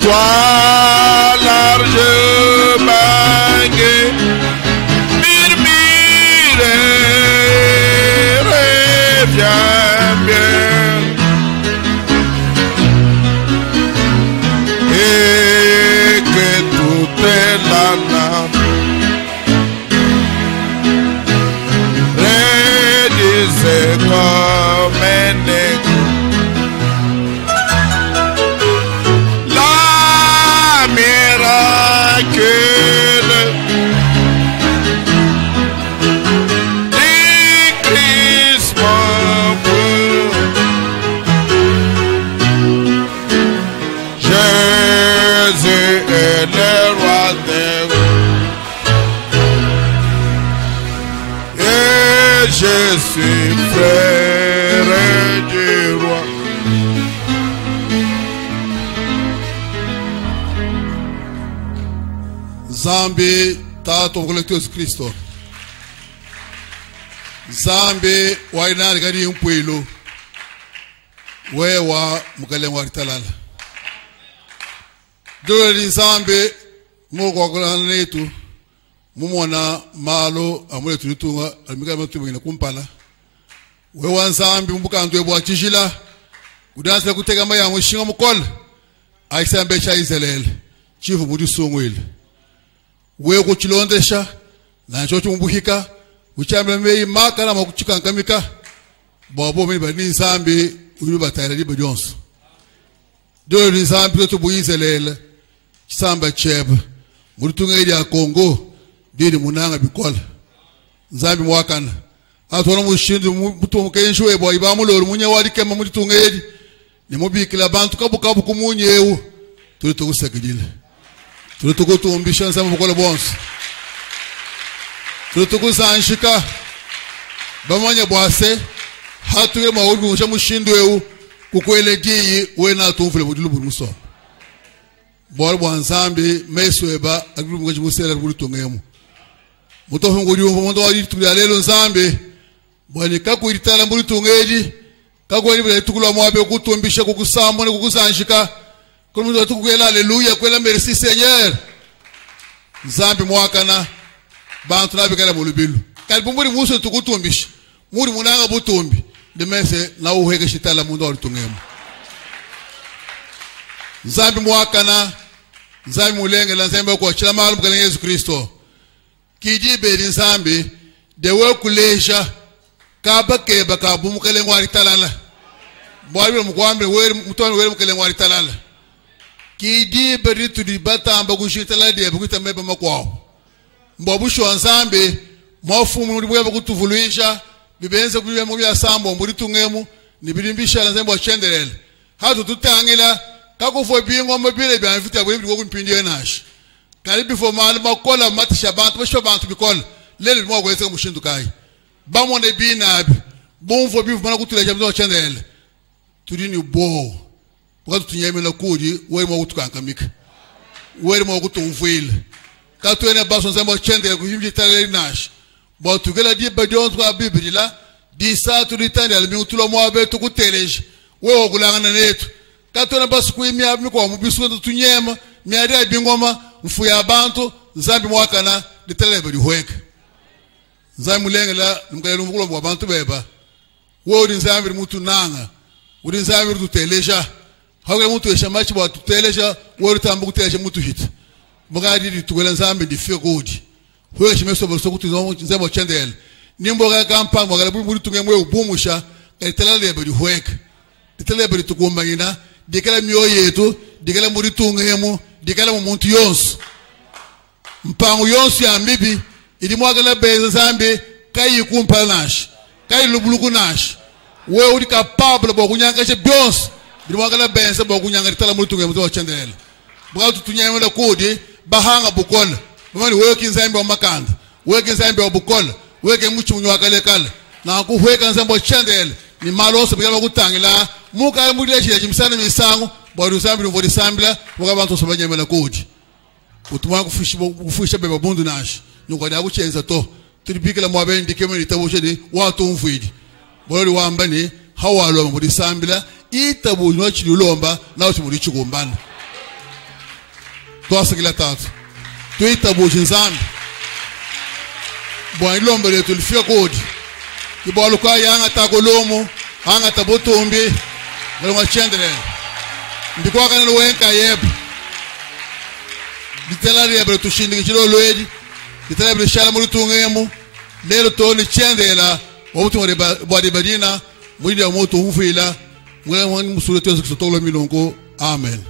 Toi, large bague, murmure, reviens bien. Et que tout est là. Comme un écho. La miracle du Christ mon peuple. Jésus est le roi des rois. Et je suis frère du roi. Zambi tato collecteur Christo. Zambi waina gari mpwilo. Wewa mukalengwa ritalala. Dole Zambi mugwa netu. Mumona malo amule tulitunga alimiga mtu mwingine kumpala. Wewa Nzambi mbuka ndo bwa chijila. Kudansa kutega maya mushinga mukol. Aisambe cha Israel. Chifu budi songwele. Wewe kuchilondesha na chocho mbuhika uchambe mei maka na makuchikankamika. Babo mimi bani Nzambi uli batayira libe jonso. Dole Nzambi to bu Israel. Samba chebe. Mutunga idi ya Kongo. Didi munanga bikola. Nzambi mwakana. Atwana mushindu mutu kenshwe boy bamuloro munye wali kema mutunga edi. Ni mubikila bantu kabukabu kumunye ewu. Tuli tukusakidile. Tuli tukutumbisha Nzambi bukola bonso. Tuli tukusanshika. Bamanya bwase hatuye maodu musha mushindu ewu kukwelegiyi wena tumfule budulu muso. Bora bwa Nzambi mesweba agrubu ngaji musela bulu tongemu. Mutofu ngudi umbo mondo wali tulya lelo Nzambi bwani kakuiritala mbulu tongedi kagoni bele tukula mwabe kutumbisha kukusamba ne kukusanjika kumuzo tukugela haleluya kwela merci Seigneur Nzambi mwakana bantu nabikala mulubilu kalibumburi muso tukutumbisha muri munanga butumbi demese na uheke shitala mundu alitungemo Nzambi mwakana Nzambi mulenge la Nzambi kwa chila malu mkale Yesu Kristo kijibe Nzambi dewe kulesha kaba keba kabu mkale ngwari talala mwari mkwambe weri mutoni weri mkale ngwari talala kijibe ritu di batamba kushitala de bukuta meba makwao mbobusho Nzambi mwafumu muri bwa kutuvuluisha bibenze kubiye mu bya sambo muri tungemu nibirimbisha la Nzambi wachendelele hatu tutangila kakufo bingo mabile bya mfita bwe bwo kumpindiye nashi karibi fo mal makola matisha bantu basho bantu bikola lele mwa kwese mushindu kai bamone binabi bomfo bivu mana kutuleja mzo chandele tudini bo bwa tunyemela kudi we mwa kutukankamika we mwa kutumvuile katwene baso Nzambi chandele kuhimji tale nashi bo tugela di badon kwa bibila di sa tulitande alimi tulo mwa be tukuteleje we okulangana netu katona basu kuimya miko mubisu tunyema miadi bingoma mfuya abantu Nzambi mwakana litelebe lihweka Nzambi mulengela mkayelo mkulo mwa bantu beba wodi Nzambi mutu nanga wodi Nzambi tuteleja hawe mutu eshamachi bwa tuteleja wodi tambu kuteleja mutu hit mugadi ditugela Nzambi difie godi hwe shimeso boso kutu Nzambi chendele nimboga kampa mwagala buri tungemwe ubumusha litelebe lihweka litelebe tukumbangina dikala mioyo yetu dikala muri tungemu dikala umuntu yonso mpango yonso ya mbibi ili mwagala beza Nzambi kai kumpala nashi kai lubuluku nashi we uri capable bo kunyanga che byonso ili mwagala beza bo kunyanga tala muri tungemu zo chendele bwa tutunyemela kodi bahanga bukola bamani we kinzambi wa makanda we kinzambi wa bukola we ke muchu nywakale kale na kuhweka Nzambi chendele ni maloso bikaba kutangila muka muleje jimsana misango bwa Nzambi ngori sambila mukabantu sobanyemela kodi utuma kufusha beba bundu nashi nuko da kuchenza to tulibikela mwabe ndikemeni tabushe ni watu mfidi bori wambani hawalo muri sambila itabu nwachi lomba na uchi muri chikumbana to asakila tatu to itabu Nzambi bwa ilomba letu lifia kodi kibalo kwa yanga takolomo anga tabotombi ngwa chendere ndikwa kana wenka yeb ditelari ya tushindi kilo loedi ditelari shala muri tungemu lero to ni chendela wabutu bwade badina mwidi ya moto ufila mwe musule tezo kusotolo milongo amen.